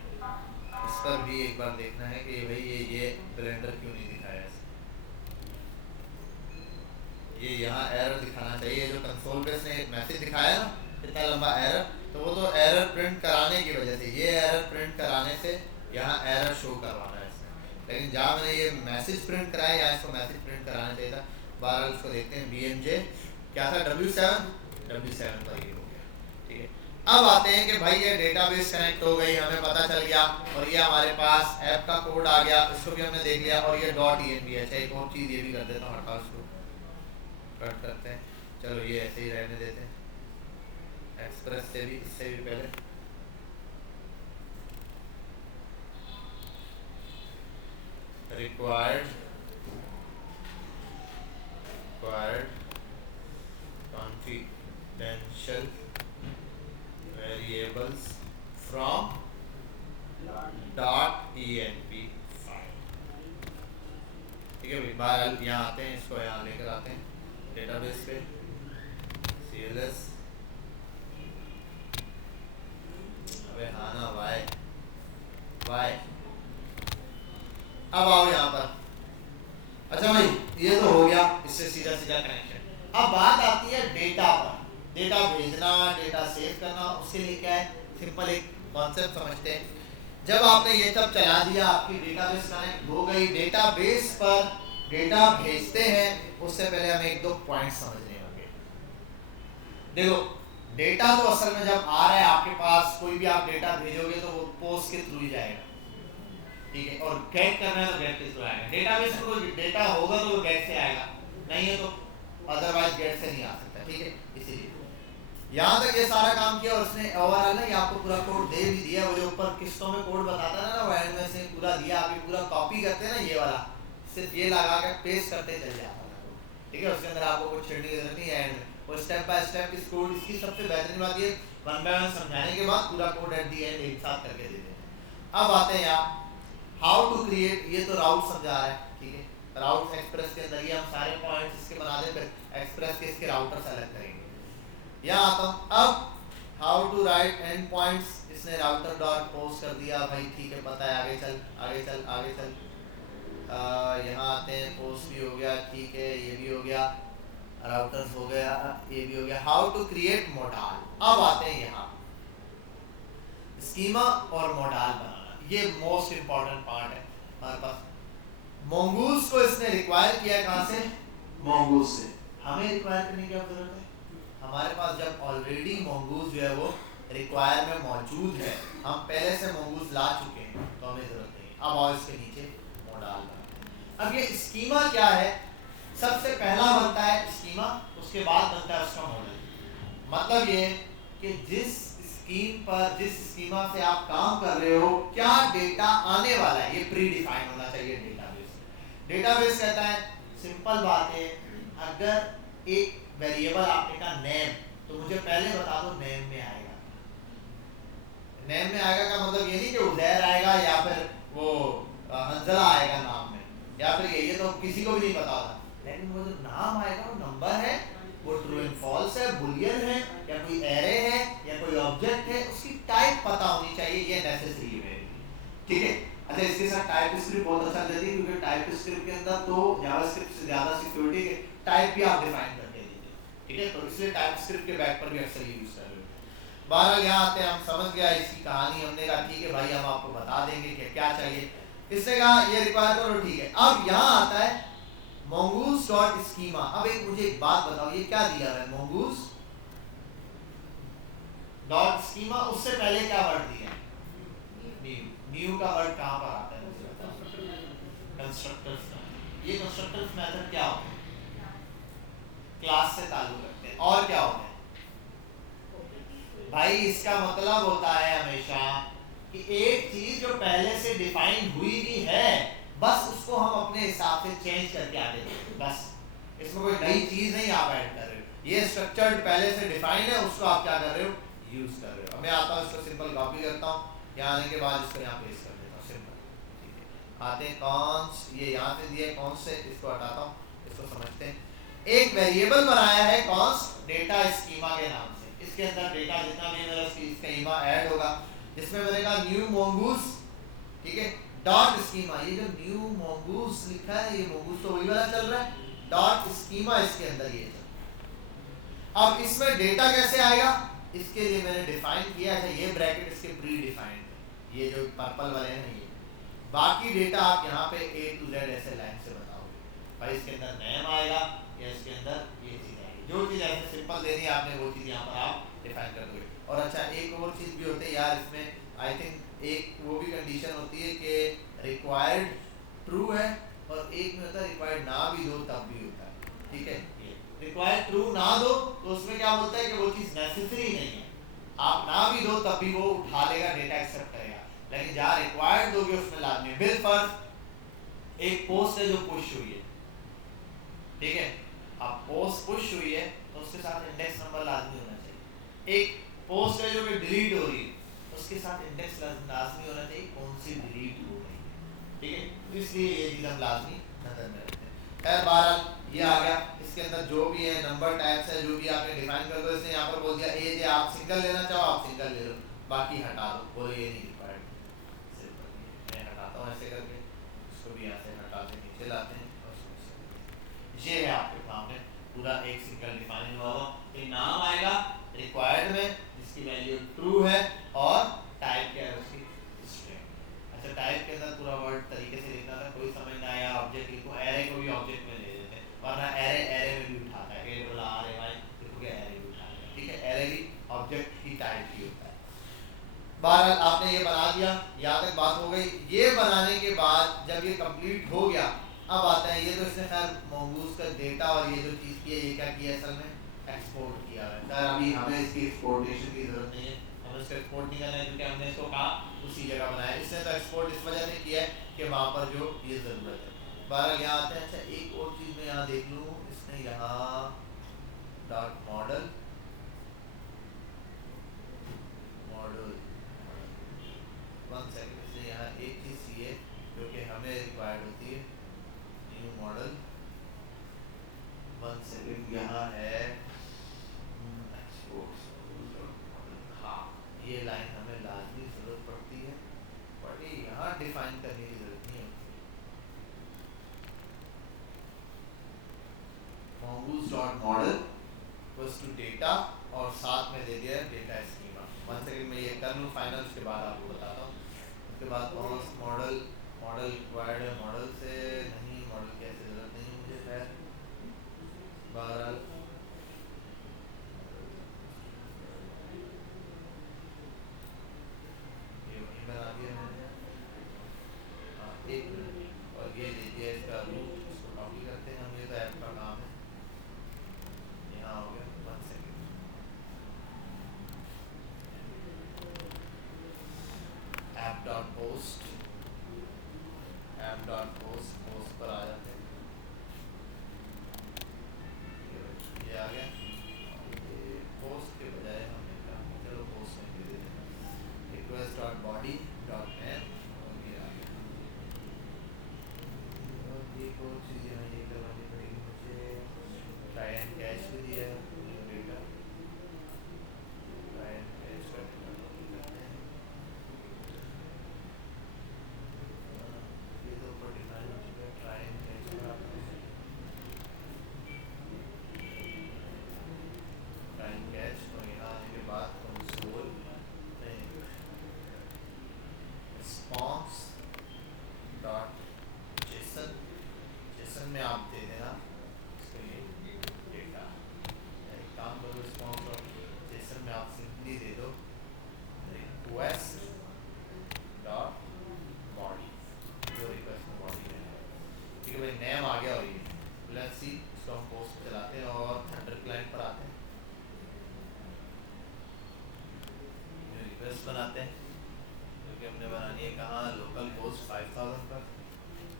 इस पर भी एक बार देखना है कि भाई ये ब्लेंडर क्यों नहीं दिखाया है। ये यहाँ एरर दिखाना चाहिए, जो कंसोल पे इसने एक मैसेज दिखाया ना इतना लंबा एरर, तो वो तो एरर प्रिंट कराने की वजह से, ये एरर प्रिंट कराने से यहाँ एरर शो करवाना है इसने। लेकिन जहाँ मैंने ये मैसेज प्रिंट कराया, यहाँ इसको मैसेज प्रिंट कराना चाहिए था। बहरहाल उसको देखते हैं, BMJ क्या था, W7 पर ये हो गया। ठीक है, अब आते हैं कि भाई ये डेटाबेस कनेक्ट हो गई, हमें पता चल गया, और ये हमारे पास ऐप का कोड आ गया, इसको भी हमने देख लिया, और ये .env है। अच्छा, एक और चीज़ ये भी कर देता हूँ, हटा उसको कट करते हैं, चलो ये ऐसे ही रहने देते हैं। एक्सप्रेस से भी, इससे भी पहले required confidential variables from .env file. ठीक है भाई, बाहर यहाँ आते हैं, इसको यहाँ लेकर आते हैं डेटाबेस पे, CLS, अबे हाँ ना, वाई, अब आओ यहाँ पर। अच्छा भाई, ये तो हो गया, इससे सीधा कनेक्शन। अब बात आती है डेटा पर, डेटा भेजना, डेटा सेव करना। उसके लिए क्या है, सिंपल एक कॉन्सेप्ट समझते हैं। जब आपने ये सब चला दिया, आपकी डेटाबेस कनेक्ट हो गई, डेटाबेस पर डेटा भेजते हैं, उससे पहले हमें एक दो पॉइंट समझने होंगे। देखो, डेटा तो असल में जब आ रहा है आपके पास, कोई भी आप डेटा भेजोगे तो वो पोस्ट के थ्रू ही जाएगा। ठीक है, और गेट करना है तो गेट के थ्रू आएगा। डेटाबेस में कोई डेटा होगा तो वो गेट से आएगा, नहीं है तो अदरवाइज गेट से नहीं आ सकता। ठीक है, इसीलिए यहाँ तक ये सारा काम किया, और उसने ओवरऑल ना आपको पूरा कोड दे भी दिया। वो जो ऊपर किस्तों में कोड बताता है ना, वो एंड में से पूरा दिया। आप ये पूरा कॉपी करते हैं ना, ये वाला सिर्फ ये लगा कर पेस्ट करते चले जाता है। ठीक है, उसके अंदर आपको कुछ छेड़ने की जरूरत नहीं है। एंड और स्टेप बाय स्टेप इस कोड इसकी सबसे बेहतरीन बात ये वन बाय वन समझाने के बाद पूरा कोड एट दी एंड एक साथ करके दे देते हैं। अब आते हैं यहाँ हाउ टू क्रिएट, ये तो राउट समझा रहा है, ठीक है, राउट एक्सप्रेस के अंदर ये हम सारे पॉइंट्स इसके बना दें, फिर एक्सप्रेस के इसके राउटर सेलेक्ट करेंगे। यहाँ आता हूँ अब how to write end points, इसने राउटर डॉट पोस्ट कर दिया भाई, ठीक है, पता है, आगे चल आगे चल आगे चल। यहाँ आते हैं, पोस्ट भी हो गया, ठीक है, ये भी हो गया, राउटर्स हो गया, ये भी हो गया। हाउ टू क्रिएट मॉडल, अब आते हैं यहाँ स्कीमा और मॉडल बनाना, ये मोस्ट इंपॉर्टेंट पार्ट है हमारे पास। मोंगूज को इसने रिक्वायर किया है, कहाँ से, मोंगूज से। हमें रिक्वायर करने की क्या जरूरत है, हमारे पास जब ऑलरेडी मोंगूज जो है वो रिक्वायर में मौजूद है, हम पहले से मोंगूज ला चुके हैं, तो हमें जरूरत नहीं। अब और इसके नीचे मॉडल बनाते हैं। अब ये स्कीमा क्या है, सबसे पहला बनता है स्कीमा, उसके बाद बनता है उसका मॉडल। मतलब ये कि जिस स्कीम पर, जिस स्कीमा से आप काम कर रहे हो, क्या डेटा आने वाला है, ये प्री डिफाइन होना चाहिए डेटाबेस। डेटाबेस कहता है, सिंपल बात है, अगर एक वेरिएबल आपने कहा नेम, तो मुझे पहले बता दो नेम में आएगा। नेम में आएगा का मतलब ये नहीं कि उजैर आएगा या फिर वो हंजला आएगा नाम में, या फिर ये तो किसी को भी नहीं पता था, लेकिन वो जो नाम आएगा वो नंबर है, वो ट्रू एंड फॉल्स है, बुलियन है, या कोई एरे है, या कोई ऑब्जेक्ट है, उसकी टाइप पता होनी चाहिए, ये नेसेसरी है, ठीक है। अच्छा, इसके साथ टाइप स्क्रिप्ट बहुत अच्छा देती है, क्योंकि टाइप स्क्रिप्ट के अंदर तो जावास्क्रिप्ट से ज्यादा सिक्योरिटी के टाइप भी आप डिफाइन करके दीजिए, ठीक है, तो इसलिए टाइप स्क्रिप्ट के बैक पर भी अक्सर यूज कर रहे हैं। बहरहाल यहाँ आते हैं, हम समझ गया इसकी कहानी, हमने कहा ठीक है भाई, हम आपको बता देंगे कि क्या चाहिए, इसने कहा ये रिक्वायर करो, ठीक है। अब यहाँ आता है mongoose डॉट स्कीमा। अब एक मुझे एक बात बताओ, ये क्या दिया है mongoose डॉट स्कीमा, उससे पहले क्या वर्ड दिया है, न्यू। न्यू का वर्ड कहाँ पर आता है, कंस्ट्रक्टर्स। ये कंस्ट्रक्टर्स मेथड क्या होते हैं, क्लास से ताल्लुक रखते हैं, और क्या होते हैं भाई, इसका मतलब होता है हमेशा कि एक चीज जो पहले से डिफाइन हुई भी है, बस उसको हम अपने हिसाब से चेंज करके आगे देते, बस इसमें कोई नई चीज नहीं आप ऐड कर रहे हो, ये स्ट्रक्चर्ड पहले से डिफाइन है, उसको आप क्या कर रहे हो, यूज कर रहे हो। मैं आता हूँ, इसको सिंपल कॉपी करता हूँ, यहाँ आने के बाद इसको यहाँ पेस्ट कर देता हूँ, सिंपल, ठीक है। आते हैं कॉन्स, ये यहाँ पे दिया है कॉन्स से, इसको हटाता हूँ, इसको समझते हैं। एक वेरिएबल बनाया है कॉन्स डेटा स्कीमा के नाम से, इसके अंदर डेटा जितना भी मेरा स्कीमा ऐड होगा, जिसमें मैंने कहा न्यू mongoose, ठीक है, डॉट स्कीमा। ये जो न्यू mongoose लिखा है, ये mongoose तो वही वाला चल रहा है, डॉट स्कीमा इसके अंदर ये चल। अब इसमें डेटा कैसे आएगा, इसके लिए मैंने डिफाइन किया है, ये ब्रैकेट इसके प्री डिफाइंड है, ये जो पर्पल वाले हैं ये। बाकी डेटा आप यहाँ पे A to Z ऐसे लाइन से बताओगे, भाई इसके अंदर नेम आएगा या इसके अंदर ये चीज आएगी, जो चीज ऐसे सिंपल देनी है आपने, वो चीज यहाँ पर आप डिफाइन कर दोगे। और अच्छा, एक और चीज भी होती है यार इसमें, आई थिंक एक वो भी कंडीशन होती है कि रिक्वायर्ड ट्रू है, और एक में होता है रिक्वायर्ड ना भी दो तब भी होता है, ठीक है। ये रिक्वायर्ड ट्रू ना दो तो उसमें क्या बोलता है कि वो चीज नेसेसरी नहीं है, आप ना भी दो तब भी वो उठा लेगा, डेटा एक्सेप्ट करेगा, लेकिन जहाँ रिक्वायर्ड दोगे उसमें लाजमी। बिल पर एक पोस्ट है जो पुश हुई है, ठीक है, अब पोस्ट पुश हुई है तो उसके साथ इंडेक्स नंबर लाजमी होना चाहिए। एक पोस्ट है जो कि डिलीट हो रही है, उसके साथ इंडेक्स लाजमी होना चाहिए, कौन सी डिलीट हो रही है, ठीक है, तो इसलिए ये चीज हम लाजमी नजर में रखते हैं। खैर बहरहाल ये आ गया, इसके अंदर जो भी है नंबर टाइप्स है, जो भी आपने डिफाइन कर दो। इसने यहाँ पर बोल दिया एज, आप सिंगल लेना चाहो आप सिंगल ले लो, बाकी हटा दो, बोलो ये नहीं रिक्वायर्ड, सिंपल मैं हटाता हूँ ऐसे करके, इसको भी यहाँ से हटा के नीचे लाते हैं, और ये है आपके सामने पूरा एक सिंगल डिफाइन हुआ हुआ। ये नाम आएगा रिक्वायर्ड में, जिसकी वैल्यू ट्रू है, और टाइप क्या है उसकी स्ट्रिंग। अच्छा, टाइप के अंदर पूरा वर्ड तरीके से लिखना था, कोई समझ ना आया ऑब्जेक्ट लिखो, एरे को भी ऑब्जेक्ट में ले लेते हैं, वरना एरे में भी उठाता है, ए बोला आर ए वाई लिखोगे एरे भी उठा लेगा, ठीक है, एरे भी ऑब्जेक्ट की टाइप की होता है। बहरहाल आपने ये बना दिया, यहाँ तक बात हो गई। ये बनाने के बाद जब ये कंप्लीट हो गया, अब आता है ये तो इसने खैर mongoose का डेटा और ये जो चीज़ की है, ये क्या किया असल में एक्सपोर्ट किया है। सर अभी हमें इसकी एक्सपोर्टेशन की जरूरत नहीं है, हमें इसको एक्सपोर्ट नहीं करना है, क्योंकि हमने इसको कहा उसी जगह बनाया। इसने तो एक्सपोर्ट इस वजह से किया है कि वहाँ पर जो ये ज़रूरत है। बहरहाल यहाँ आते हैं। अच्छा, एक और चीज़ मैं यहाँ देख लूँ, इसने यहाँ डॉट मॉडल मॉडल 1 सेकंड, इसलिए यहाँ एक चीज़ चाहिए जो कि हमें रिक्वायर्ड होती है, न्यू मॉडल 1 सेकंड, यहाँ है हाँ, ये लाइन हमें लाजमी ज़रूरत पड़ती है, बट ये यहाँ डिफाइन करने की ज़रूरत नहीं होती। mongoose डॉट मॉडल बस टू डेटा और साथ में दे दिया है डेटा स्कीमा। 1 सेकंड में ये कर लूँ फाइनल, उसके बाद आपको बताता हूँ। उसके बाद मॉडल रिक्वायर्ड है, मॉडल से नहीं, मॉडल की ऐसी ज़रूरत नहीं मुझे, खैर बहरहाल ये वहीं बना दिया मैंने। हाँ, एक मिनट, और ये दे दिया इसका रूट, इसको कॉपी करते हैं हम, ये तो ऐप का काम है। यहाँ हो गया 1 second, app dot post post पर आ जाते हैं, ये आ गया। ये पोस्ट के बजाय हमने कहा चलो पोस्ट में दे देते हैं, request dot body dot name, और ये आ गया। और एक और चीज़ यहाँ ये करवानी पड़ेगी मुझे, ट्राई एंड कैच भी दिया है new data, try and catch करते हैं। ये तो ऊपर डिफाइन हो चुका है, ट्राई एंड कैच का ट्राई एंड कैच, और यहाँ आने के बाद कंसोल रिस्पॉन्स डॉट जेसन में आप दे देना इसके लिए डेटा। एक काम करो, रिस्पॉन्स डॉट जेसन में आप सिंपली दे दो रिक्वेस्ट डॉट बॉडी, जो रिक्वेस्ट में बॉडी है, ठीक है भाई, नेम आ गया। और ये लेट्स सी, इसको हम पोस्ट चलाते हैं और थंडर क्लाइंट पर आते हैं, रिक्वेस्ट बनाते हैं क्योंकि हमने बनानी है कहाँ, लोकल होस्ट 5000 पर,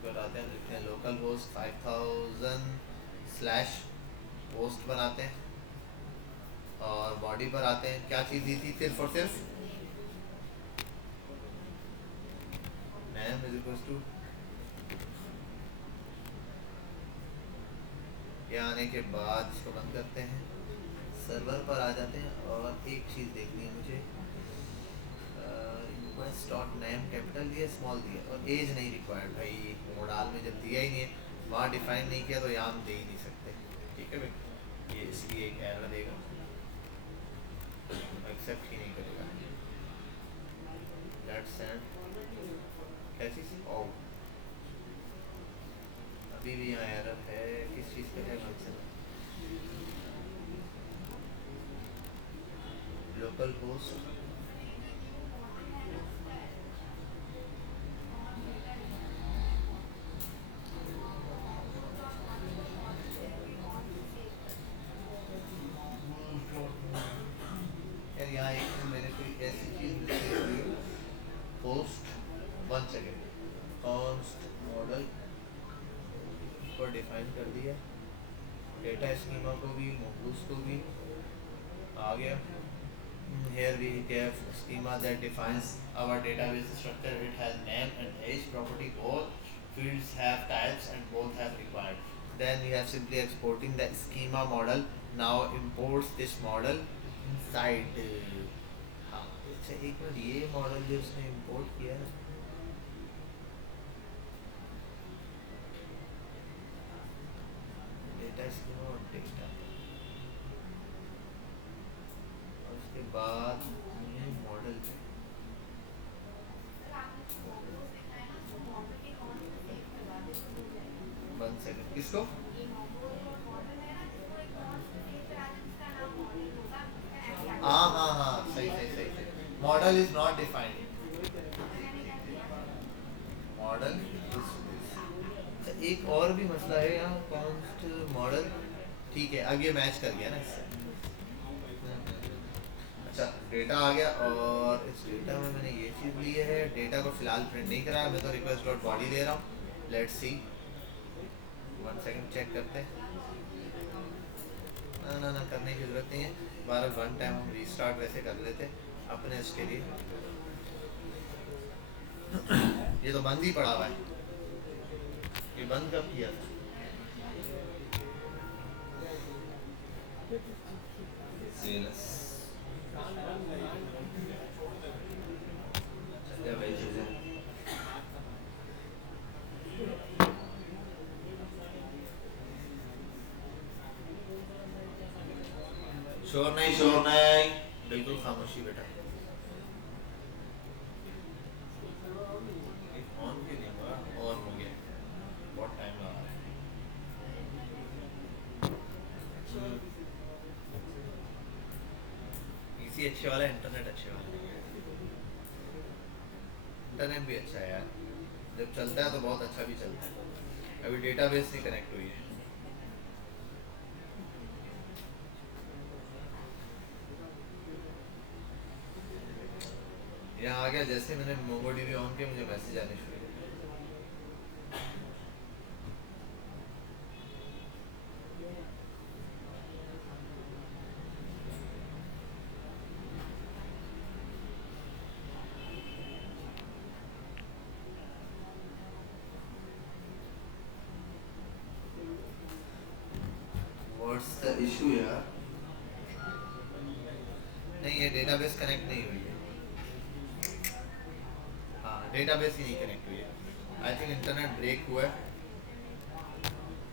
बताते हैं, लिखते हैं लोकल होस्ट 5000 स्लैश पोस्ट बनाते हैं, और बॉडी पर आते हैं। क्या चीज़ दी थी, सिर्फ और सिर्फ नेम इज इक्वल टू, ये आने के बाद इसको बंद करते हैं, सर्वर पर आ जाते हैं, और एक चीज़ देखनी है मुझे, रिक्वेस्ट डॉट नेम कैपिटल दिया स्मॉल दिया, और एज नहीं रिक्वायर्ड भाई, मोडाल में जब दिया ही नहीं है, वहाँ डिफाइन नहीं किया तो यहाँ हम दे ही नहीं सकते, ठीक है भाई, ये इसलिए एक एरर देगा, एक्सेप्ट ही नहीं करेगा। लेट्स सेंड क्या चीज़, ओ अभी भी यहाँ एरर है, किस चीज़ का है, लोकल होस्ट यार, यहाँ एक मैंने कोई ऐसी चीज़ मिस्टेक हुई, पोस्ट 1 सेकेंड, कॉन्स्ट मॉडल को डिफाइन कर दिया, डेटा स्कीमा को भी, mongoose को भी आ गया। Here we have schema that defines our database structure. It has name and age property. Both fields have types and both have required. Then we have simply exporting the schema model. Now imports this model inside. हाँ, अच्छा एक minute, ये model जो उसने import किया है data schema और data, और उसके बाद न्यू मॉडल 1 सेकंड, किसको, हाँ सही, model is not defined, model एक और भी मसला है यहाँ, कॉन्स्ट मॉडल, ठीक है, अब ये मैच कर गया ना इससे। अच्छा, डेटा आ गया, और इस डेटा में मैंने ये चीज़ ली है, डेटा को फिलहाल प्रिंट नहीं कराया, मैं तो रिक्वेस्ट डॉट बॉडी दे रहा हूँ। लेट्स सी, 1 सेकंड चेक करते हैं, ना करने की जरूरत नहीं है, बार वन टाइम हम रीस्टार्ट वैसे कर लेते अपने इसके लिए। ये तो बंद ही पड़ा हुआ है, ये बंद कब किया था? सीरियस चलिए भाई चीजें शोर नहीं, शोर नहीं, बिल्कुल खामोशी बेटा। ऑन क्यों नहीं हुआ? ऑन हो गया, बहुत टाइम लगा। पीसी अच्छे वाला है, इंटरनेट अच्छे वाला नहीं है। इंटरनेट भी अच्छा है यार, जब चलता है तो बहुत अच्छा भी चलता है। अभी डेटाबेस नहीं कनेक्ट हुई है। यहाँ आ गया, जैसे मैंने मोंगोडीबी ऑन किया मुझे मैसेज आने शुरू हो गए। व्हाट्स द इशू यार? नहीं, ये डेटाबेस कनेक्ट नहीं हुई है। हाँ, डेटाबेस ही नहीं कनेक्ट हुई है। आई थिंक इंटरनेट ब्रेक हुआ है।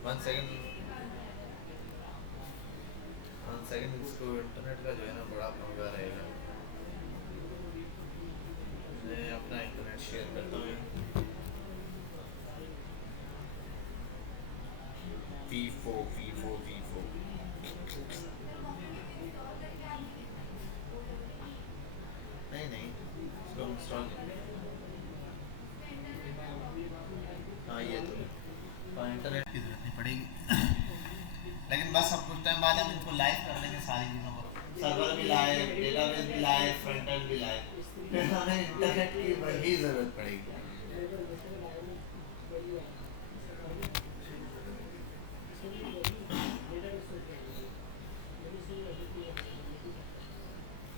1 सेकंड, 1 सेकंड, इसको इंटरनेट का जो है ना बड़ा पंगा रहेगा। मैं अपना इंटरनेट शेयर करता हूँ। P4 नहीं, इसको इंस्टॉल नहीं। हाँ ये तो इंटरनेट की जरूरत नहीं पड़ेगी। लेकिन बस अब कुछ टाइम बाद हम इनको लाइव कर देंगे सारी चीज़ों को, सर्वर भी लाइव, डेटाबेस भी लाइव, फ्रंट एंड भी लाइव। फिर हमें इंटरनेट की वही जरूरत पड़ेगी।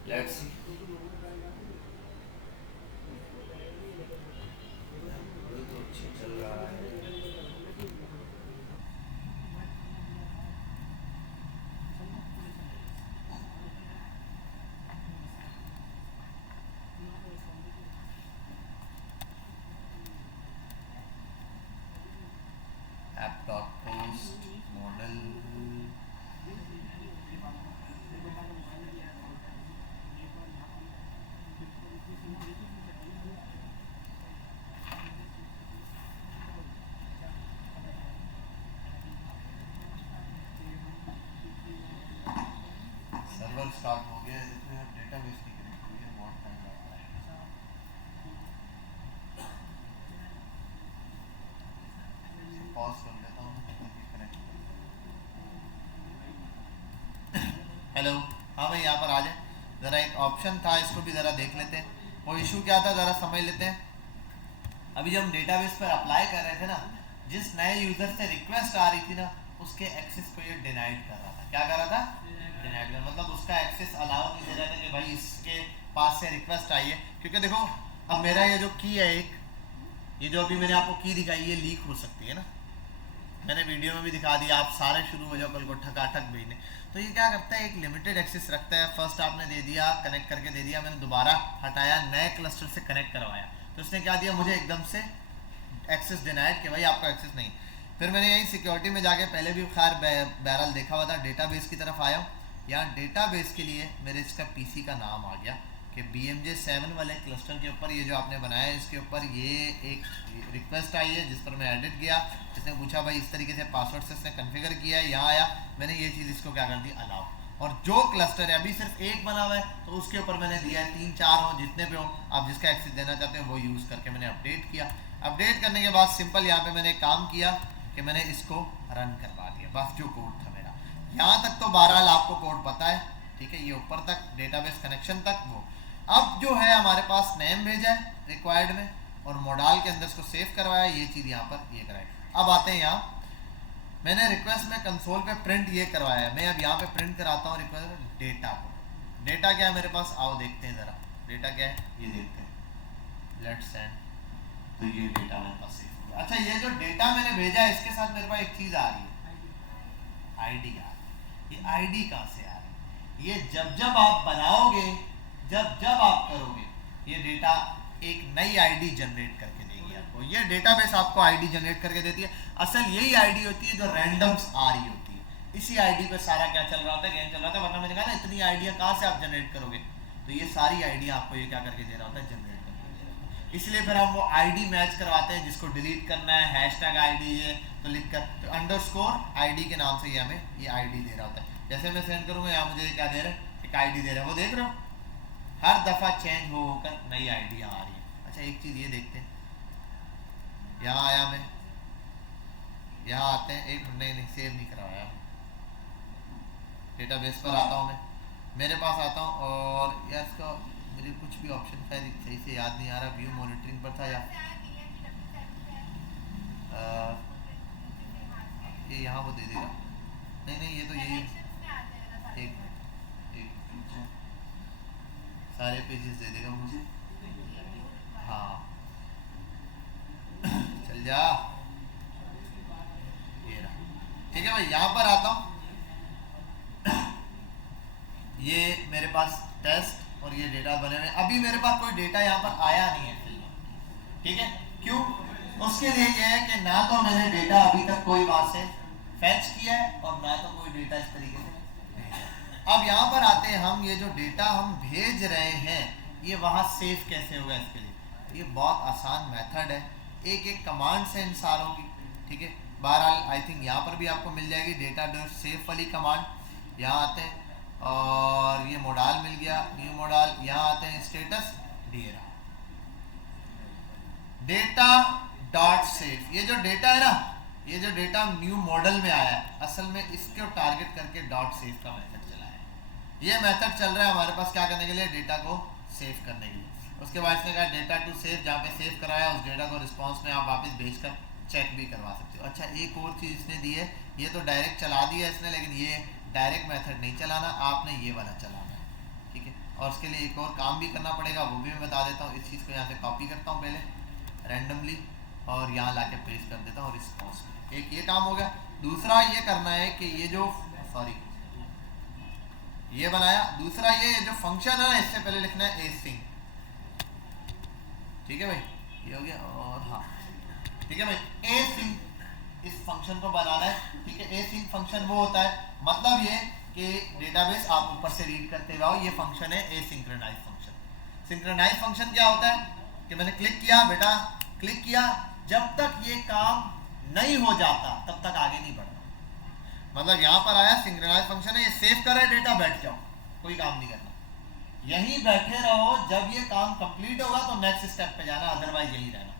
Let's see. तो अच्छा चल रहा है। App dot post model, server start हो गया है, इसमें डेटाबेस की कनेक्ट हुई है, बहुत टाइम लगता है। पॉज कर लेता हूँ, कनेक्ट। हेलो, हाँ भाई यहाँ पर आ जाए ज़रा। एक ऑप्शन था, इसको भी ज़रा देख लेते हैं। वो इशू क्या था ज़रा समझ लेते हैं। अभी जब हम डेटाबेस पर अप्लाई कर रहे थे ना, जिस नए यूज़र से रिक्वेस्ट आ रही थी ना, उसके एक्सेस को ये डिनाइड कर रहा था। क्या कर रहा था? डिनाइड कर, मतलब उसका एक्सेस अलाउ नहीं दे रहा था कि भाई इसके पास से रिक्वेस्ट आई है। क्योंकि देखो, अब मेरा ये जो की है एक, ये जो अभी मैंने आपको की दिखाई, ये लीक हो सकती है ना। मैंने वीडियो में भी दिखा दिया, आप सारे शुरू हो जाओ कल को ठकाठक भेजने। तो ये क्या करता है, एक लिमिटेड एक्सेस रखता है। फर्स्ट आपने दे दिया, कनेक्ट करके दे दिया, मैंने दोबारा हटाया, नए क्लस्टर से कनेक्ट करवाया, तो उसने क्या दिया मुझे एकदम से एक्सेस डिनाइड कि भाई आपका एक्सेस नहीं। फिर मैंने यही सिक्योरिटी में जाके पहले भी खैर बैरल देखा हुआ था, डेटाबेस की तरफ आया हूँ। यहाँ डेटाबेस के लिए मेरे इसका पीसी का नाम आ गया कि BMJ7 वाले क्लस्टर के ऊपर ये जो आपने बनाया है, इसके ऊपर ये एक रिक्वेस्ट आई है, जिस पर मैं एडिट किया। इसने पूछा भाई इस तरीके से पासवर्ड से इसने कॉन्फ़िगर किया है, यहाँ आया, मैंने ये चीज़ इसको क्या कर दी, अलाउ। और जो क्लस्टर है अभी सिर्फ एक बना हुआ है, तो उसके ऊपर मैंने दिया है 3-4 हो, जितने पे हो आप जिसका एक्सेस देना चाहते हो वो यूज़ करके मैंने अपडेट किया। अपडेट करने के बाद सिंपल यहाँ पे मैंने काम किया कि मैंने इसको रन करवा दिया, बस जो कोड था मेरा। यहाँ तक तो बहरहाल आपको कोड पता है, ठीक है, ये ऊपर तक डेटाबेस कनेक्शन तक वो। अब जो है हमारे पास नेम भेजा है रिक्वायर्ड में, और मॉडल के अंदर इसको सेव करवाया, ये चीज़ यहाँ पर ये कराए। अब आते हैं यहाँ मैंने रिक्वेस्ट में कंसोल पे प्रिंट ये करवाया है, मैं अब यहाँ पे प्रिंट कराता हूँ रिक्वेस्ट डेटा को। डेटा क्या है मेरे पास, आओ देखते हैं ज़रा डेटा क्या है, ये देखते हैं, लेट्स सेंड। तो ये डेटा मेरे पास सेव हो गया। अच्छा ये जो डेटा मैंने भेजा है इसके साथ मेरे पास एक चीज़ आ रही है, आईडी आ रही है। ये आईडी कहाँ से आ रही है, ये जब जब आप बनाओगे, जब जब आप करोगे, ये डेटा एक नई आईडी जनरेट करके देगी आपको। ये डेटाबेस आपको आईडी जनरेट करके देती है। असल यही आईडी होती है जो रैंडम्स आ रही होती है। इसी आईडी पे सारा क्या चल रहा होता है, गेम चल रहा था। वरना मैंने कहा ना इतनी आईडिया कहाँ से आप जनरेट करोगे, तो ये सारी आईडिया आपको ये क्या करके दे रहा होता है, जनरेट करके दे रहा है। इसलिए फिर हम वो आईडी मैच करवाते हैं, जिसको डिलीट करना है हैशटैग आईडी है तो लिखकर तो अंडरस्कोर आईडी के नाम से ये हमें ये आईडी दे रहा होता है। जैसे मैं सेंड करूँगा यहाँ मुझे क्या दे रहा है, एक आईडी दे रहा है, वो देख रहे हो हर दफ़ा चेंज हो होकर नई आईडिया आ रही है। अच्छा एक चीज़ ये देखते हैं, यहाँ आया मैं, यहाँ आते हैं, एक नहीं सेव नहीं करवाया, डेटाबेस पर आता हूँ मैं, मेरे पास आता हूँ और यार इसका मुझे कुछ भी ऑप्शन शायद सही से याद नहीं आ रहा, व्यू मॉनिटरिंग पर था या ये यहाँ वो दे देगा, नहीं ये तो यही, एक मिनट सारे पेजेस दे देगा मुझे, हाँ चल जा, ये रहा, ठीक है भाई। यहाँ पर आता हूँ, ये मेरे पास टेस्ट और ये डेटा बने हुए। अभी मेरे पास कोई डेटा यहाँ पर आया नहीं है, ठीक है, क्यों, उसके लिए ये है कि ना तो मैंने डेटा अभी तक कोई वहां से फैच किया है और ना तो कोई डेटा इस तरीके से भेजा। अब यहाँ पर आते हैं हम, ये जो डेटा हम भेज रहे हैं ये वहाँ सेव कैसे होगा, इसके लिए ये बहुत आसान मेथड है, एक एक कमांड से इन सारों की, ठीक है। बहरहाल आई थिंक यहाँ पर भी आपको मिल जाएगी डेटा डॉट सेव वाली कमांड। यहाँ आते हैं और ये मोडाल मिल गया, न्यू मोडाल, यहाँ आते हैं स्टेटस डेरा डेटा डॉट सेव। ये जो डेटा है ना, ये जो डेटा न्यू मॉडल में आया है, असल में इसको टारगेट करके डॉट सेव का मेथड चला है। ये मेथड चल रहा है हमारे पास क्या करने के लिए, डेटा को सेव करने के लिए। उसके बाद इसने कहा डेटा टू सेव, जहाँ पे सेव कराया उस डेटा को रिस्पॉन्स में आप वापस भेजकर चेक भी करवा सकते हो। अच्छा एक और चीज़ इसने दी है, ये तो डायरेक्ट चला दिया इसने, लेकिन ये डायरेक्ट मेथड नहीं चलाना, आपने ये वाला चलाना है, ठीक है। और उसके लिए एक और काम भी करना पड़ेगा, वो भी मैं बता देता हूँ। इस चीज़ को यहाँ से कॉपी करता हूँ पहले रैंडमली और यहाँ ला के पेस्ट कर देता हूँ रिस्पॉन्स में। एक ये काम हो गया। दूसरा ये करना है कि ये जो सॉरी ये बनाया, दूसरा ये जो फंक्शन है ना, इससे पहले लिखना है एसिंग, ठीक है भाई, ये हो गया। और हाँ ठीक है भाई, एसिंग इस फंक्शन को बनाना है, ठीक है। एसिंग फंक्शन वो होता है, मतलब ये कि डेटाबेस आप ऊपर से रीड करते जाओ, ये फंक्शन है एसिंक्रोनाइज फंक्शन। सिंक्रोनाइज फंक्शन क्या होता है कि मैंने क्लिक किया बेटा, क्लिक किया, जब तक ये काम नहीं हो जाता तब तक आगे नहीं बढ़ना। मतलब यहाँ पर आया सिंक्रोनाइज फंक्शन है, ये सेव कर रहा है डेटा, बैठ जाओ, कोई काम नहीं करना, यहीं बैठे रहो, जब ये काम कंप्लीट होगा तो नेक्स्ट स्टेप पे जाना, अदरवाइज यहीं रहना,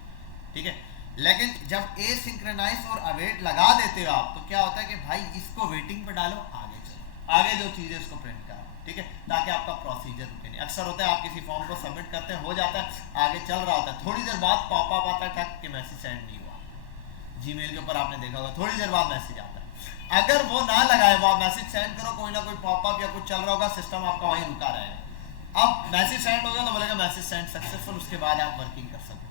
ठीक है। लेकिन जब ए सिंक्रोनाइज और अवेट लगा देते हो आप, तो क्या होता है कि भाई इसको वेटिंग पे डालो, आगे चलो, आगे जो चीज़ है उसको प्रिंट करो, ठीक है, ताकि आपका प्रोसीजर रुके नहीं। अक्सर होता है आप किसी फॉर्म को सबमिट करते हैं, हो जाता है, आगे चल रहा होता है, थोड़ी देर बाद पॉपअप आता है कि मैसेज सेंड नहीं हुआ, जीमेल के ऊपर आपने देखा होगा, थोड़ी देर बाद मैसेज आता है। अगर वो ना लगाए, वो आप मैसेज सेंड करो, कोई ना कोई पॉपअप या कुछ चल रहा होगा, सिस्टम आपका वहीं रुका रहेगा। अब मैसेज सेंड हो गया तो बोलेगा मैसेज सेंड सक्सेसफुल, उसके बाद आप वर्किंग कर सकते हैं।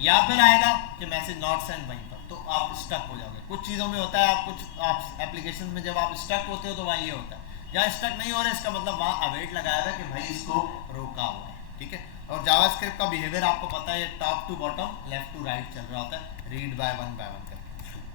या फिर आएगा कि मैसेज नॉट सेंड वहीं पर, तो आप स्टक हो जाओगे। कुछ चीज़ों में होता है, आप एप्लीकेशन में जब आप स्टक होते हो तो वहाँ ये होता है, जहाँ स्टक नहीं हो रहा है इसका मतलब वहाँ अवेट लगाया हुआ है कि भाई इसको रोका हुआ है, ठीक है। और जावास्क्रिप्ट का बिहेवियर आपको पता है, ये top to bottom, left to right चल रहा होता है, रीड बाय वन करके।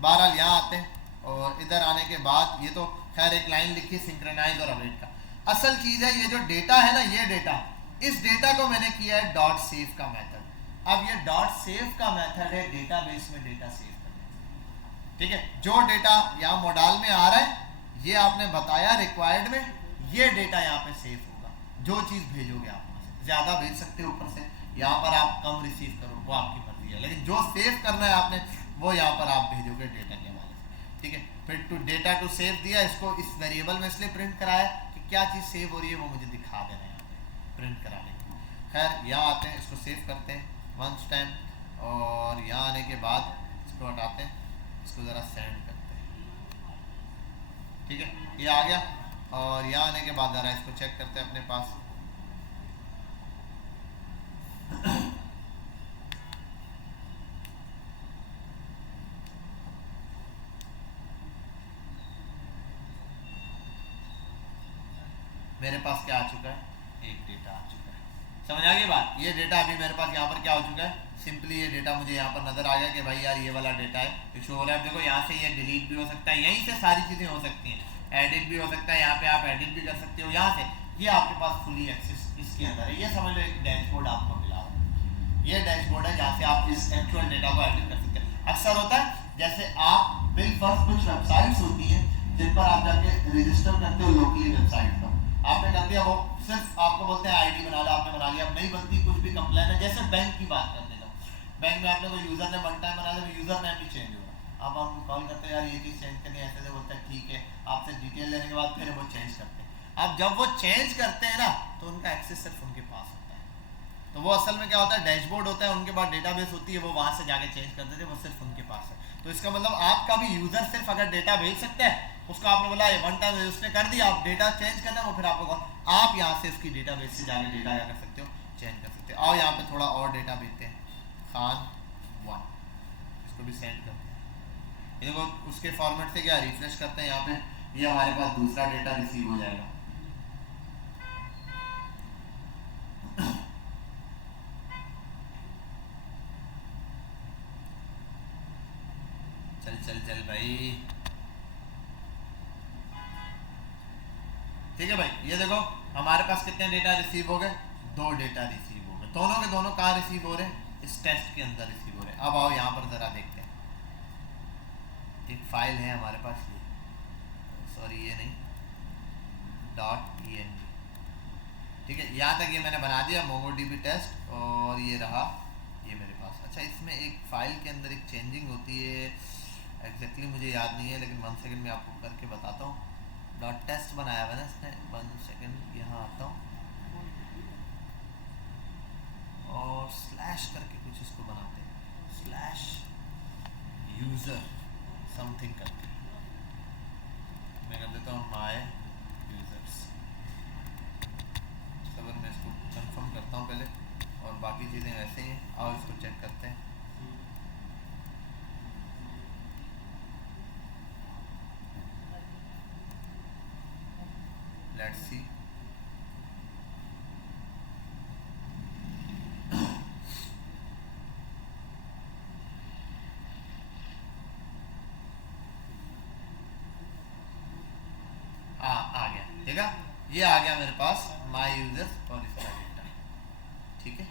बहरहाल यहाँ आते हैं और इधर आने के बाद ये तो खैर एक लाइन लिखी सिंक्रोनाइज और अवेट का। असल चीज़ है ये जो डेटा है ना, ये डेटा, इस डेटा को मैंने किया है डॉट सेव का मेथड। अब ये डॉट सेव का मेथड है डेटाबेस में डेटा सेव करने, ठीक है। जो डेटा यहाँ मॉडल में आ रहा है, ये आपने बताया रिक्वायर्ड में, ये डेटा यहाँ पे सेव होगा। जो चीज़ भेजोगे आप वहाँ से, ज़्यादा भेज सकते हो ऊपर से, यहाँ पर आप कम रिसीव करो, वो आपकी मर्जी है, लेकिन जो सेव करना है आपने वो यहाँ पर आप भेजोगे डेटा के हवाले से, ठीक है। फिर टू डेटा टू सेव दिया, इसको इस वेरिएबल में इसलिए प्रिंट कराया कि क्या चीज़ सेव हो रही है वो मुझे दिखा देना है यहाँ पे प्रिंट कराने के। खैर यहाँ आते हैं, इसको सेव करते हैं वंस टाइम और यहाँ आने के बाद इसको हटाते हैं, इसको ज़रा सेंड करते हैं। ठीक है, ये आ गया। और यहाँ आने के बाद ज़रा इसको चेक करते हैं अपने पास। मेरे पास क्या आ चुका है, एक डेटा आ चुका है। समझ आ गई बात। ये डेटा अभी मेरे पास यहाँ पर क्या हो चुका है, सिंपली ये डेटा मुझे यहाँ पर नजर आ गया कि भाई यार ये वाला डेटा है, ये शो हो रहा है। देखो यहाँ से ये डिलीट भी हो सकता है, यहीं से सारी चीज़ें हो सकती हैं, एडिट भी हो सकता है, यहाँ पे आप एडिट भी कर सकते हो। यहाँ से ये आपके पास फुली एक्सेस इसके अंदर है। ये समझ लो एक डैशबोर्ड आपको मिला हो, ये डैशबोर्ड है जहाँ से आप इस एक्चुअल डेटा को एडिट कर सकते हैं। अक्सर होता है जैसे आप बिल फर्स्ट कुछ वेबसाइट्स होती हैं जिन पर आप जाके रजिस्टर करते हो लोकली वेबसाइट पर, आपने कर दिया, वो सिर्फ आपको बोलते हैं आईडी बना लो, आपने बना लिया, अब नहीं बनती कुछ भी कंप्लेन है। जैसे बैंक की बात करते हैं, बैंक में आपने कोई यूजर ने वन टाइम बना लिया, यूजर नेम भी चेंज हो रहा, आप हमको कॉल करते हैं यार ये चीज़ चेंज करनी है, ऐसे बोलते हैं ठीक है, आपसे डिटेल लेने के बाद फिर वो चेंज करते हैं। अब जब वो चेंज करते हैं ना तो उनका एक्सेस सिर्फ उनके पास होता है। तो वो असल में क्या होता है, डैशबोर्ड होता है, उनके पास डेटाबेस होती है, वो वहाँ से जाके चेंज करते थे, वो सिर्फ उनके पास है। तो इसका मतलब आपका भी यूजर सिर्फ अगर डेटा भेज सकता है, उसको आपने बोला वन टाइम उसने कर दिया, आप डेटा चेंज करना है, वो फिर आपको आप यहाँ से उसकी डेटाबेस से जाके डेटा क्या कर सकते हो, चेंज कर सकते हो। और यहाँ पे थोड़ा और डेटा भेजते हैं, खान 1, इसको भी सेंड करते हैं। ये देखो उसके फॉर्मेट से क्या रिफ्रेश करते हैं, यहाँ पे ये हमारे पास दूसरा डेटा रिसीव हो जाएगा। चल चल चल भाई, ठीक है भाई। ये देखो हमारे पास कितने डेटा रिसीव हो गए, 2 डेटा रिसीव हो गए, दोनों के दोनों कहाँ रिसीव हो रहे हैं, इस टेस्ट के अंदर रिसीव हो रहे हैं। अब आओ यहाँ पर जरा देखते हैं, एक फाइल है हमारे पास, ये सॉरी ये नहीं, .env, ठीक है। यहाँ तक ये मैंने बना दिया MongoDB टेस्ट, और ये रहा ये मेरे पास। अच्छा, इसमें एक फाइल के अंदर एक चेंजिंग होती है, एग्जैक्टली मुझे याद नहीं है, लेकिन 1 सेकेंड में आपको करके बताता हूँ। .टेस्ट बनाया हुआ ना इसने, 1 सेकेंड, यहाँ आता हूँ और स्लैश करके कुछ इसको बनाते हैं, स्लैश यूज़र समथिंग करके मैं कर देता हूँ माय यूज़र्स। सबर मैं इसको कंफर्म करता हूँ पहले, और बाकी चीज़ें वैसे ही हैं। और इसको चेक करते हैं, लेट्स सी। आ गया, ठीक है, ये आ गया मेरे पास माय यूजर्स और इसका डेटा, ठीक है,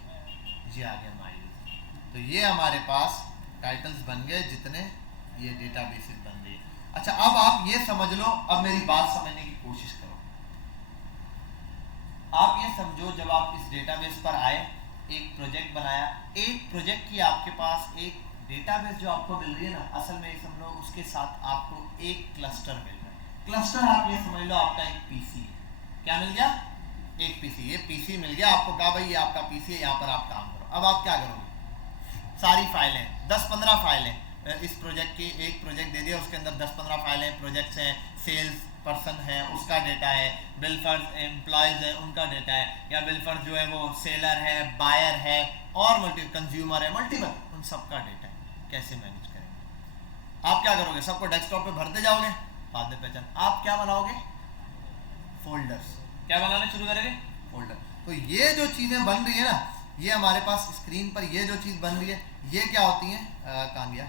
ये आ गया माय यूजर। तो ये हमारे पास टाइटल्स बन गए जितने ये डेटा बेसिस बन गए। अच्छा, अब आप ये समझ लो, अब मेरी बात समझने की कोशिश करो। आप ये समझो, जब आप इस डेटाबेस पर आए, एक प्रोजेक्ट बनाया, एक प्रोजेक्ट की आपके पास एक डेटाबेस जो आपको मिल रही है ना, असल में समझो उसके साथ आपको एक क्लस्टर मिल रहा है। क्लस्टर आप ये समझ लो आपका एक पीसी है। क्या मिल गया, एक पीसी। ये पीसी मिल गया आपको, कहा भाई ये आपका पीसी है, यहाँ पर आप काम करो। अब आप क्या करोगे, सारी फाइलें 10-15 फाइलें इस प्रोजेक्ट की, एक प्रोजेक्ट दे दिया, उसके अंदर 10-15 फाइलें प्रोजेक्ट्स हैं, सेल्स पर्सन है उसका डेटा है, बिलफर्स एम्प्लॉयज़ है उनका डेटा है, या बिलफर्स जो है वो सेलर है, बायर है, और कंज्यूमर है, मल्टीपल, उन सबका डेटा है। कैसे मैनेज करेंगे, आप क्या करोगे, सबको डेस्कटॉप पे भरते जाओगे, बाद में पहचान आप क्या बनाओगे, फोल्डर्स। क्या बनाने शुरू करेंगे, फोल्डर। तो ये जो चीज़ें बन रही है ना, ये हमारे पास स्क्रीन पर ये जो चीज़ बन रही है, ये क्या होती है, कहाँ गया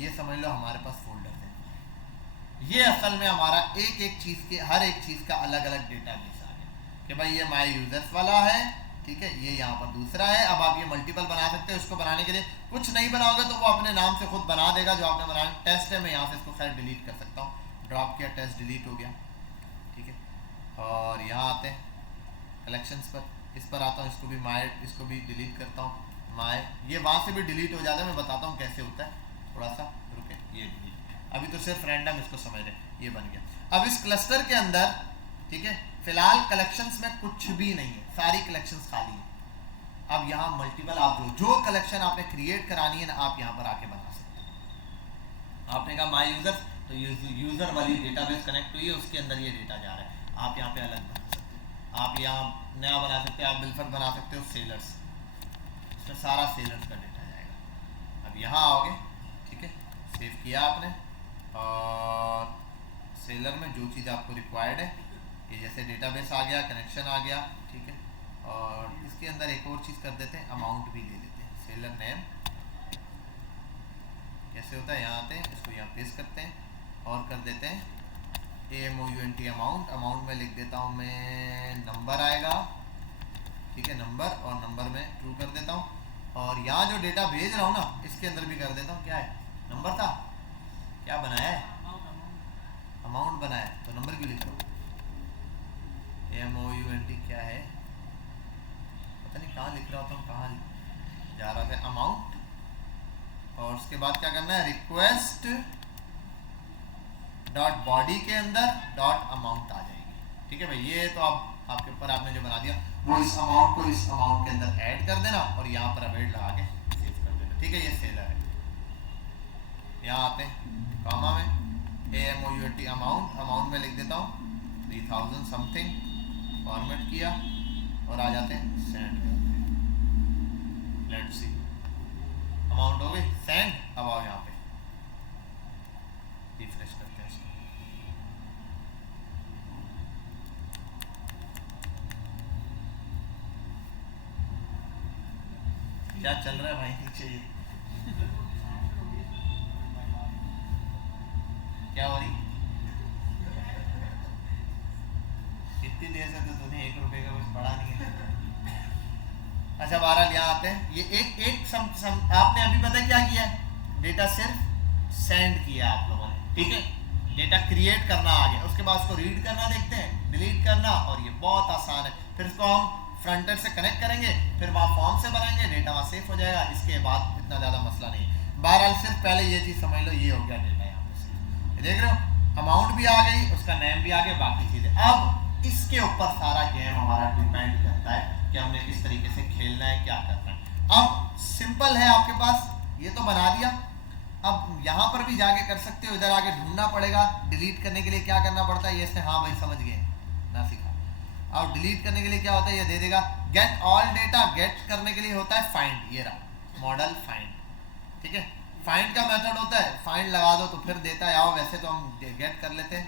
ये समझ लो हमारे पास फोल्डर है। ये असल में हमारा एक एक चीज़ के, हर एक चीज़ का अलग अलग डेटाबेस आ गया कि भाई ये माय यूजर्स वाला है, ठीक है, ये यहाँ पर दूसरा है। अब आप ये मल्टीपल बना सकते हो। इसको बनाने के लिए कुछ नहीं बनाओगे तो वो अपने नाम से खुद बना देगा जो आपने बनाया। टेस्ट है, मैं यहाँ से इसको खैर डिलीट कर सकता हूँ, ड्रॉप किया, टेस्ट डिलीट हो गया, ठीक है। और यहाँ आते हैं कलेक्शंस पर, इस पर आता हूँ, इसको भी माय, इसको भी डिलीट करता हूँ, माय, ये वहाँ से भी डिलीट हो जाता है। मैं बताता हूँ कैसे होता है, थोड़ा सा रुके, ये डिलीट, अभी तो सिर्फ रैंडम इसको समझ रहे, ये बन गया। अब इस क्लस्टर के अंदर, ठीक है, फिलहाल कलेक्शंस में कुछ भी नहीं है, सारी कलेक्शंस खाली है। अब यहाँ मल्टीपल, आप जो कलेक्शन आपने क्रिएट करानी है ना, आप यहाँ पर आके बना सकते हैं। आपने कहा माय यूजर्स, तो यूज़र वाली डेटाबेस कनेक्ट हुई है, उसके अंदर ये डेटा जा रहा है। आप यहाँ पे अलग बना सकते हैं, आप यहाँ नया बना सकते हैं, आप बिलफर बना सकते हो सेलर्स, इसमें सारा सेलर्स का डेटा जाएगा। अब यहाँ आओगे, ठीक है, सेव किया आपने, और सेलर में जो चीज़ आपको रिक्वायर्ड है, ये जैसे डेटाबेस आ गया, कनेक्शन आ गया, ठीक है, और इसके अंदर एक और चीज़ कर देते हैं, अमाउंट भी ले लेते हैं। सेलर नेम कैसे होता है, यहाँ आते हैं, इसको यहाँ पेस्ट करते हैं और कर देते हैं AMOUNT अमाउंट। अमाउंट में लिख देता हूँ मैं नंबर आएगा, ठीक है, नंबर, और नंबर में ट्रू कर देता हूँ। और यहाँ जो डेटा भेज रहा हूँ ना, इसके अंदर भी कर देता हूँ, क्या है, नंबर था, क्या बनाया है, अमाउंट बनाया है, तो नंबर क्यों लिख रहा हूँ, AMOUNT क्या है, पता नहीं कहाँ लिख रहा था, कहाँ जा रहा था, अमाउंट। और उसके बाद क्या करना है, रिक्वेस्ट डॉट बॉडी के अंदर डॉट अमाउंट आ जाएगी, ठीक है भाई। ये तो आप आपके ऊपर, आपने जो बना दिया वो इस अमाउंट को इस अमाउंट के अंदर ऐड कर देना और यहाँ पर अवेट लगा के सेव कर देना, ठीक है। ये सेलर है। यहाँ आते हैं कॉमा में AMOUNT अमाउंट, अमाउंट में लिख देता हूँ 3000 समथिंग, फॉर्मेट किया और आ जाते हैं सेंड करते हैं। लेट्स सी, अमाउंट हो गई सेंड। अब आओ यहाँ पे रिफ्रेश करते हैं इसको। क्या चल रहा है भाई नीचे, ये क्या हो रही, इतनी देर से तो तूने 1 रुपए का कुछ पढ़ा नहीं है। अच्छा बहरहाल यहाँ आते हैं, ये एक आपने अभी पता क्या किया है, डेटा सिर्फ सेंड किया आप लोगों ने, ठीक है। डेटा क्रिएट करना आ गया, उसके बाद उसको रीड करना देखते हैं, डिलीट करना, और ये बहुत आसान है। फिर इसको हम फ्रंट एंड से कनेक्ट करेंगे, फिर वहाँ फॉर्म से बनाएंगे, डेटा वहाँ सेव हो जाएगा। इसके बाद इतना ज़्यादा मसला नहीं है। बहरहाल सिर्फ पहले ये चीज़ समझ लो, ये हो गया डेटा यहाँ पे, देख रहे हो, अमाउंट भी आ गई, उसका नेम भी आ गया, बाकी चीज़ें। अब इसके ऊपर सारा गेम हमारा डिपेंड करता है कि हमने किस तरीके से खेलना है, क्या करना है। अब सिंपल है, आपके पास ये तो बना दिया। अब यहाँ पर भी जाके कर सकते हो, इधर आगे ढूंढना पड़ेगा। डिलीट करने के लिए क्या करना पड़ता है, ये इसने हाँ भाई समझ गए ना सीखा। अब डिलीट करने के लिए क्या होता है, ये दे देगा गेट ऑल डेटा। गेट करने के लिए होता है फाइंड, ये रहा मॉडल फाइंड, ठीक है। फाइंड का मेथड होता है, फाइंड लगा दो तो फिर देता है, आओ वैसे तो हम गेट कर लेते हैं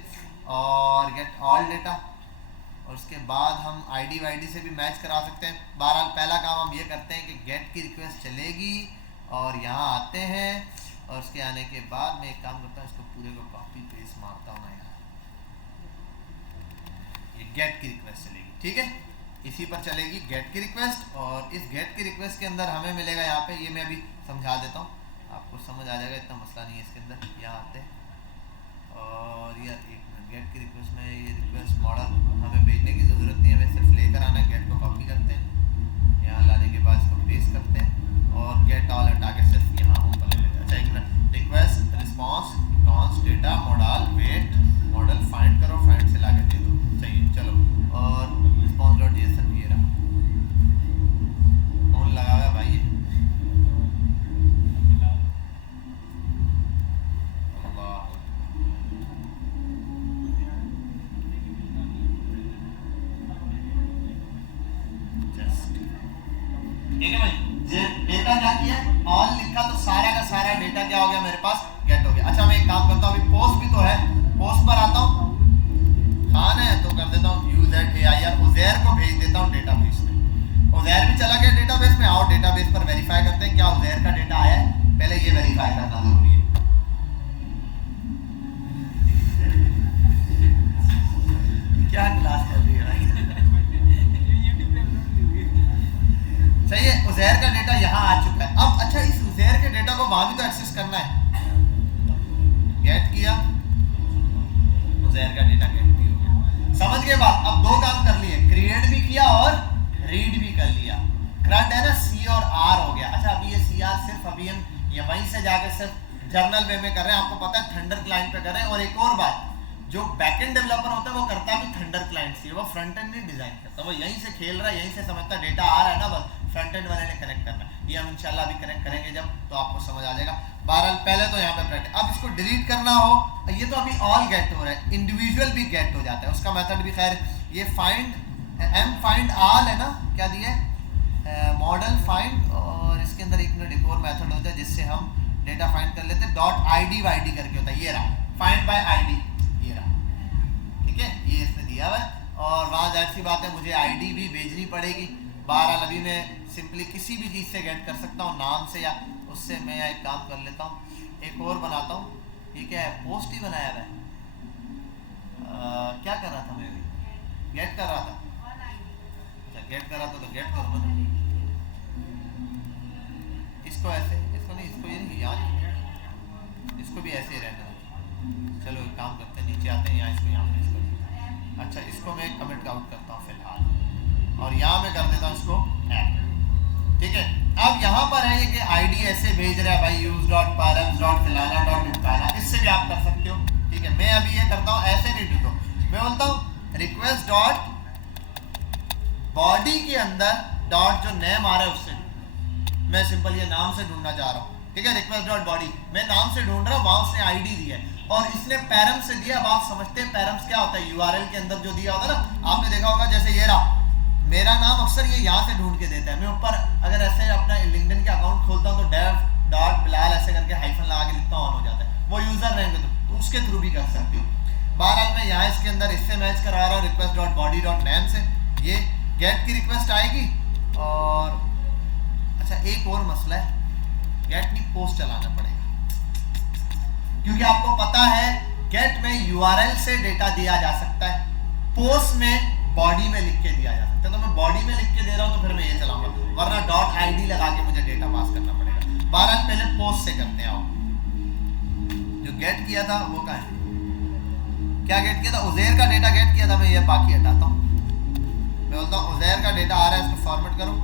और गेट ऑल डेटा, और उसके बाद हम आईडी वाईडी से भी मैच करा सकते हैं। बहरहाल पहला काम हम ये करते हैं कि गेट की रिक्वेस्ट चलेगी, और यहाँ आते हैं, और उसके आने के बाद मैं एक काम करता हूँ, इसको पूरे को कॉपी पेस्ट मारता हूँ यहाँ, ये गेट की रिक्वेस्ट चलेगी, ठीक है। इसी पर चलेगी गेट की रिक्वेस्ट, और इस गेट की रिक्वेस्ट के अंदर हमें मिलेगा यहाँ पे, ये मैं अभी समझा देता हूँ, आपको समझ आ जाएगा, इतना मसला नहीं है इसके अंदर। यहाँ आते हैं और ये एक गेट की रिक्वेस्ट में ये रिक्वेस्ट मॉडल हमें भेजने की ज़रूरत नहीं है, हमें सिर्फ लेकर आना है। गेट को कॉपी करते हैं, यहाँ लाने के बाद इसको पेस्ट करते हैं, और गेट ऑल हटा के सिर्फ यहाँ हम पर ले लेते हैं। अच्छा एक minute, request response cons data model weight model find करो, फाइंड से ला के दे दो, चाहिए चलो। और रिस्पॉन्स डॉट जेसन ये रहा, कौन लगा हुआ भाई, ठीक है भाई। डेटा क्या किया, ऑल लिखा तो सारा का सारा डेटा क्या हो गया मेरे पास, गेट हो गया। अच्छा मैं एक काम करता हूँ, अभी पोस्ट भी तो है, पोस्ट पर आता हूँ, खान है तो कर देता हूँ UZAIR, उज़ैर को भेज देता हूँ डेटाबेस में। उज़ैर भी चला गया डेटाबेस में। आओ डेटाबेस पर वेरीफाई करते हैं क्या उज़ैर का डेटा आया है, पहले ये वेरीफाई करना जरूरी है। क्या क्लास चल रही है भाई, सही है। उज़ैर का डेटा यहाँ आ चुका है। अब अच्छा इस उज़ैर के डेटा को वहां भी तो एक्सेस करना है, गेट किया, उज़ैर का डेटा गेट भी हो गया, समझ गए बात। अब दो काम कर लिए, क्रिएट भी किया और रीड भी कर लिया। करंट है ना, C और R हो गया। अच्छा अभी ये CR सिर्फ अभी हम ये वहीं से जाकर सिर्फ जर्नल वे में कर रहे हैं, आपको पता है थंडर क्लाइंट पे कर रहे हैं। और एक और बात, जो बैकएंड डेवलपर होता है वो करता भी थंडर क्लाइंट से, वो फ्रंट एंड नहीं डिजाइन करता, वो यहीं से खेल रहा है, यहीं से समझता डेटा आ रहा है ना, बस फ्रंट एंड वाले ने कनेक्ट करना है। ये हम इंशाल्लाह अभी कनेक्ट करेंगे जब, तो आपको समझ आ जाएगा। बहरहाल पहले तो यहाँ पे फ्रंट, अब इसको डिलीट करना हो, ये तो अभी ऑल गेट हो रहा है, इंडिविजुअल भी गेट हो जाता है, उसका मेथड भी खैर ये फाइंड एम फाइंड ऑल है ना, क्या दिया है मॉडल फाइंड, और इसके अंदर एक मिनट एक और मेथड होता है जिससे हम डेटा फाइंड कर लेते हैं, डॉट आईडी वाईडी करके होता है, ये रहा फाइंड बाय आईडी, ये रहा, ठीक है, ये इसने दिया हुआ है। और वहाँ जाहिर सी बात है मुझे आईडी भी भेजनी पड़ेगी। बहरहाल अभी मैं सिंपली किसी भी चीज़ से गेट कर सकता हूँ, नाम से या उससे। मैं एक काम कर लेता हूँ, एक और बनाता हूँ, ये क्या है, पोस्ट ही बनाया हुआ है, क्या कर रहा था मैं भी, गेट कर रहा था, अच्छा गेट कर रहा था तो गेट करूँगा ना, इसको ऐसे, इसको नहीं, इसको ये नहीं, यहाँ इसको भी ऐसे ही रहने दो। चलो एक काम करते हैं, नीचे आते हैं, यहाँ इसको यहाँ पे इसको, अच्छा इसको मैं कमेंट आउट करता हूँ फिलहाल, और यहाँ मैं कर देता हूँ इसको ऐप, ठीक है। अब यहाँ पर है ये कि आईडी ऐसे भेज रहा है भाई, यूज डॉट पैरेंट्स डॉट फिलाना डॉट ढूंढाना, इससे भी आप कर सकते हो, ठीक है। मैं अभी ये करता हूँ, ऐसे नहीं ढूंढो, मैं बोलता हूँ रिक्वेस्ट डॉट बॉडी के अंदर डॉट जो नेम आ रहा है उससे, मैं सिंपल ये नाम से ढूंढना चाह रहा हूँ, ठीक है, रिक्वेस्ट डॉट बॉडी, मैं नाम से ढूंढ रहा हूँ, वहां उसने आईडी दिया है और इसने पैरम्स से दिया। अब आप समझते हैं पैरम्स क्या होता है, यूआरएल के अंदर जो दिया होता है ना, आपने देखा होगा, जैसे ये रहा मेरा नाम, अक्सर ये यहाँ से ढूंढ के देता है। मैं ऊपर अगर ऐसे अपना लिंक्डइन का अकाउंट खोलता हूँ तो डेव डॉट बिलाल ऐसे करके हाइफन लगा के लिखता ऑन हो जाता है, वो यूजर रहेंगे तो उसके थ्रू भी कर सकते हो। बहरहाल मैं यहाँ इसके अंदर इससे मैच करा रहा हूँ request dot body dot name से, ये गेट की रिक्वेस्ट आएगी। और अच्छा एक और मसला है, गेट नहीं पोस्ट चलाना पड़ेगा, क्योंकि आपको पता है गेट में यूआरएल से डेटा दिया जा सकता है, पोस्ट में बॉडी में लिख के दिया जा सकता है। तो मैं बॉडी में लिख के दे रहा हूँ तो फिर मैं ये चलाऊंगा, वरना डॉट आईडी लगा के मुझे डेटा पास करना पड़ेगा। बहरहाल पहले पोस्ट से करते हैं। आओ, जो गेट किया था वो कहाँ है, क्या गेट किया था, उज़ैर का डेटा गेट किया था, मैं ये बाकी हटाता हूँ, मैं बोलता हूँ उज़ैर का डेटा आ रहा है, इसको फॉर्मेट करो,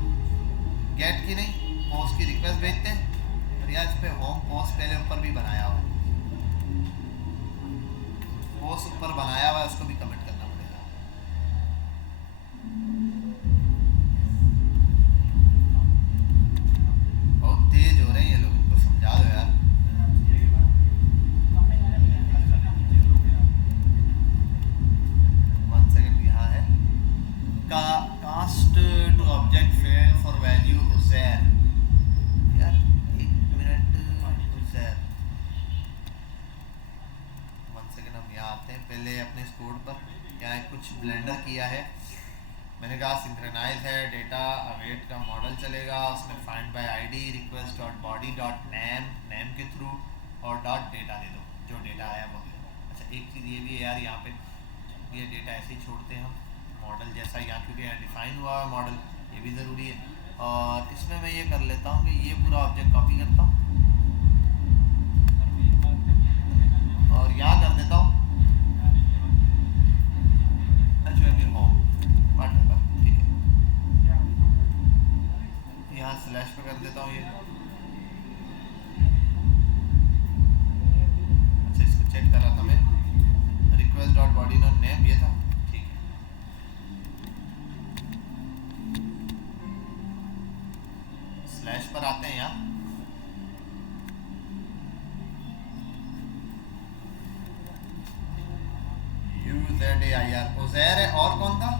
गेट की नहीं पोस्ट की रिक्वेस्ट भेजते हैं। और यार इस पे होम पोस्ट पहले ऊपर भी बनाया हुआ है, पोस्ट ऊपर बनाया हुआ है, उसको भी कमेंट करना पड़ेगा। बहुत तेज हो रहे हैं ये लोग, इनको समझा दो यार। वन सेकंड, यहाँ है cast to object field for value Uzair, यार एक मिनट, उज़ैर वन सेकंड, हम यहाँ आते हैं पहले अपने इस कोड पर। यहाँ कुछ ब्लेंडर किया है, मैंने कहा सिंक्रोनाइज है, डेटा अवेट का मॉडल चलेगा, उसमें find by ID request dot body dot name, name के थ्रू, और डॉट डेटा दे दो, जो डेटा आया वो दे दो। अच्छा एक चीज़ ये भी है यार, यहाँ पे ये डेटा ऐसे ही छोड़ते हैं हम, मॉडल जैसा यहाँ, क्योंकि यहाँ डिफाइन हुआ है मॉडल, ये भी ज़रूरी है। और इसमें मैं ये कर लेता हूँ कि ये पूरा ऑब्जेक्ट कॉपी करता हूँ और यहाँ कर देता हूँ ठीक है, यहाँ स्लैश पे कर देता हूँ ये। अच्छा इसको चेक कर रहा था मैं, request dot body dot name ये था, ठीक है। स्लैश पर आते हैं यहाँ, UZAIR उज़ैर है, और कौन था,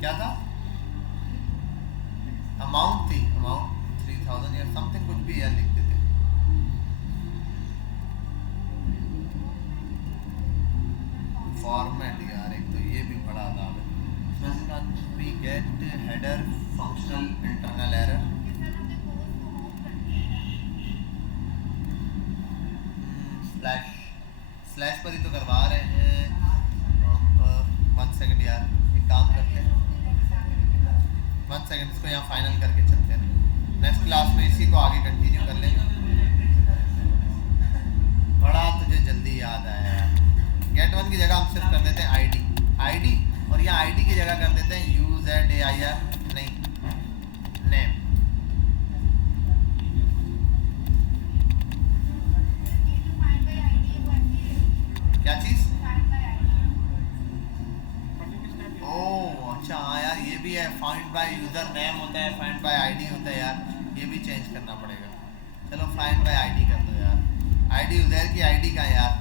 क्या था, अमाउंट थी, अमाउंट 3000 या समथिंग कुछ भी यार लिख देते। फॉर्मेट यार एक तो ये भी बड़ा आदाब है, we get header functional internal error, slash slash पर ही तो करवा रहे हैं। वन सेकंड यार, एक काम करते हैं, वन सेकंड इसको यहाँ फाइनल करके चलते हैं, नेक्स्ट क्लास में इसी को आगे कंटिन्यू कर लेंगे। बड़ा तुझे जल्दी याद आया यार, गेट वन की जगह हम सिर्फ कर देते हैं आईडी, और यहाँ आईडी की जगह कर देते हैं UZAIR नहीं नेम। क्या चीज, ओह अच्छा हाँ यार ये भी है, फाइंड बाय यूजर होता है, फाइंड बाय आईडी होता है यार, ये भी चेंज करना पड़ेगा। चलो फाइंड बाय आईडी कर दो यार। आईडी उज़ैर की आईडी का यार,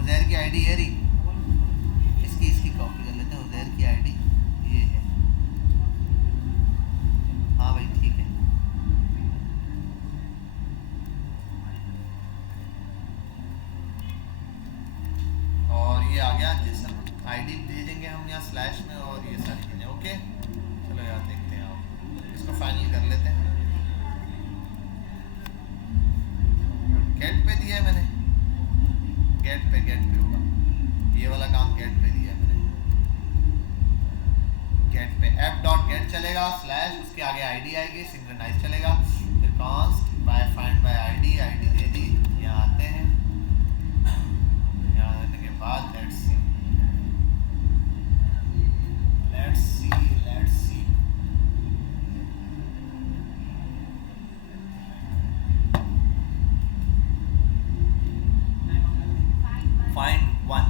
उज़ैर की आईडी ये रही, इसकी कॉपी कर लेते हैं। उज़ैर की आईडी ये है। हाँ भाई ठीक है। और ये आ गया जेसन, आईडी भेजेंगे हम यहाँ स्लैश में और ये सारी चीज़ें। ओके चलो यार देखते हैं, आप इसको फाइनल कर लेते हैं। गेट पे दिया है मैंने, गेट पे होगा ये वाला काम, गेट पे दिया है मैंने। गेट पे ऐप डॉट गेट चलेगा, स्लैश उसके आगे आईडी आएगी, सिंक्रोनाइज चलेगा, फिर const by find by ID, ID दे दी। यहाँ आते हैं, यहाँ आने के बाद let's see find one,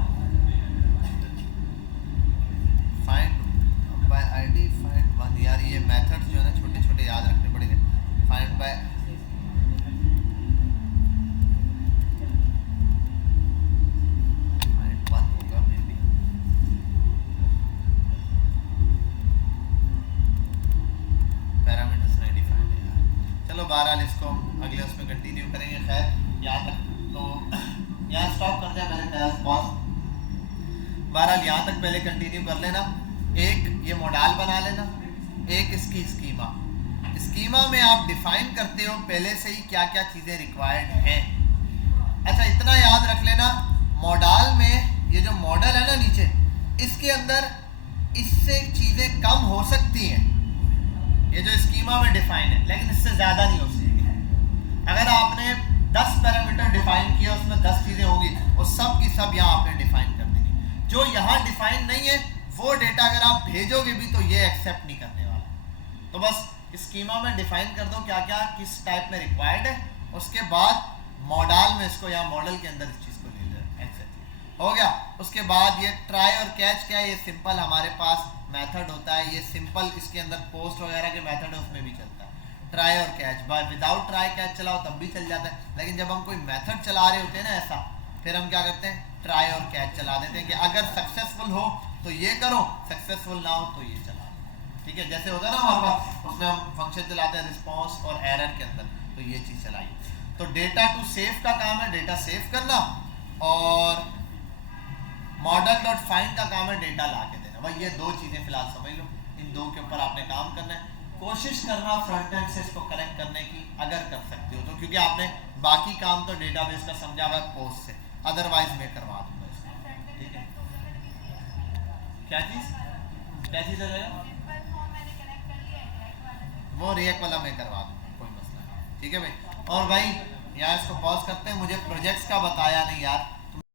find by ID, find one. यार ये मेथड्स जो है ना छोटे छोटे याद रखने पड़ेंगे। फाइंड बाय वन होगा मे बी। पैरामीटर्स नहीं डिफाइन है यार। चलो बहरहाल इसको हम अगले उसमें कंटिन्यू करेंगे। खैर यहाँ तक तो यहाँ स्टॉप कर दिया मैंने, पॉज। बहरहाल यहाँ तक पहले कंटिन्यू कर लेना। एक ये मॉडल बना लेना, एक इसकी स्कीमा में आप डिफाइन करते हो पहले से ही क्या क्या चीज़ें रिक्वायर्ड हैं। अच्छा इतना याद रख लेना, मॉडल में ये जो मॉडल है ना नीचे, इसके अंदर इससे चीज़ें कम हो सकती हैं, ये जो स्कीमा में डिफाइन है, लेकिन इससे ज़्यादा नहीं हो सकती। अगर आपने 10 पैरामीटर डिफाइन किया, उसमें 10 चीज़ें होंगी, वो सब की सब यहाँ आपने डिफाइन कर देनी। जो यहाँ डिफाइन नहीं है वो डेटा अगर आप भेजोगे भी तो ये एक्सेप्ट नहीं करने वाला। तो बस स्कीमा में डिफाइन कर दो क्या क्या किस टाइप में रिक्वायर्ड है, उसके बाद मॉडल में इसको यहाँ मॉडल के अंदर इस चीज़ को ले लो, एक्सेप्ट हो गया। उसके बाद ये ट्राई और कैच क्या है, ये सिंपल हमारे पास मेथड होता है, ये सिंपल इसके अंदर पोस्ट वगैरह के मेथड है उसमें भी चलता है। ट्राई और catch, by without try catch चलाओ तब भी चल जाता है, लेकिन जब हम कोई मेथड चला रहे होते हैं ना ऐसा, फिर हम क्या करते हैं, ट्राई और कैच चला देते हैं कि अगर सक्सेसफुल हो तो ये करो, सक्सेसफुल ना हो तो ये चला। ठीक है, जैसे होता है ना हमारे पास, उसमें हम फंक्शन चलाते हैं रिस्पॉन्स और एरर के अंदर, तो ये चीज़ चलाई। तो डेटा टू सेव का काम है डेटा सेव करना, और मॉडल डॉट फाइंड का काम है डेटा ला के देना। भाई ये दो चीज़ें फिलहाल समझ लो, इन दो के ऊपर आपने काम करना है। कोशिश करना फ्रंट एंड से इसको कनेक्ट करने की, अगर कर सकते हो तो, क्योंकि आपने बाकी काम तो डेटाबेस का समझा हुआ है पोस्ट से, अदरवाइज मैं करवा दूंगा इसको। ठीक है, क्या चीज़ है वो रिएक्ट वाला मैं करवा दूंगा, कोई मसला नहीं। ठीक है भाई, और भाई यहाँ इसको पॉज करते हैं। मुझे प्रोजेक्ट्स का बताया नहीं यार,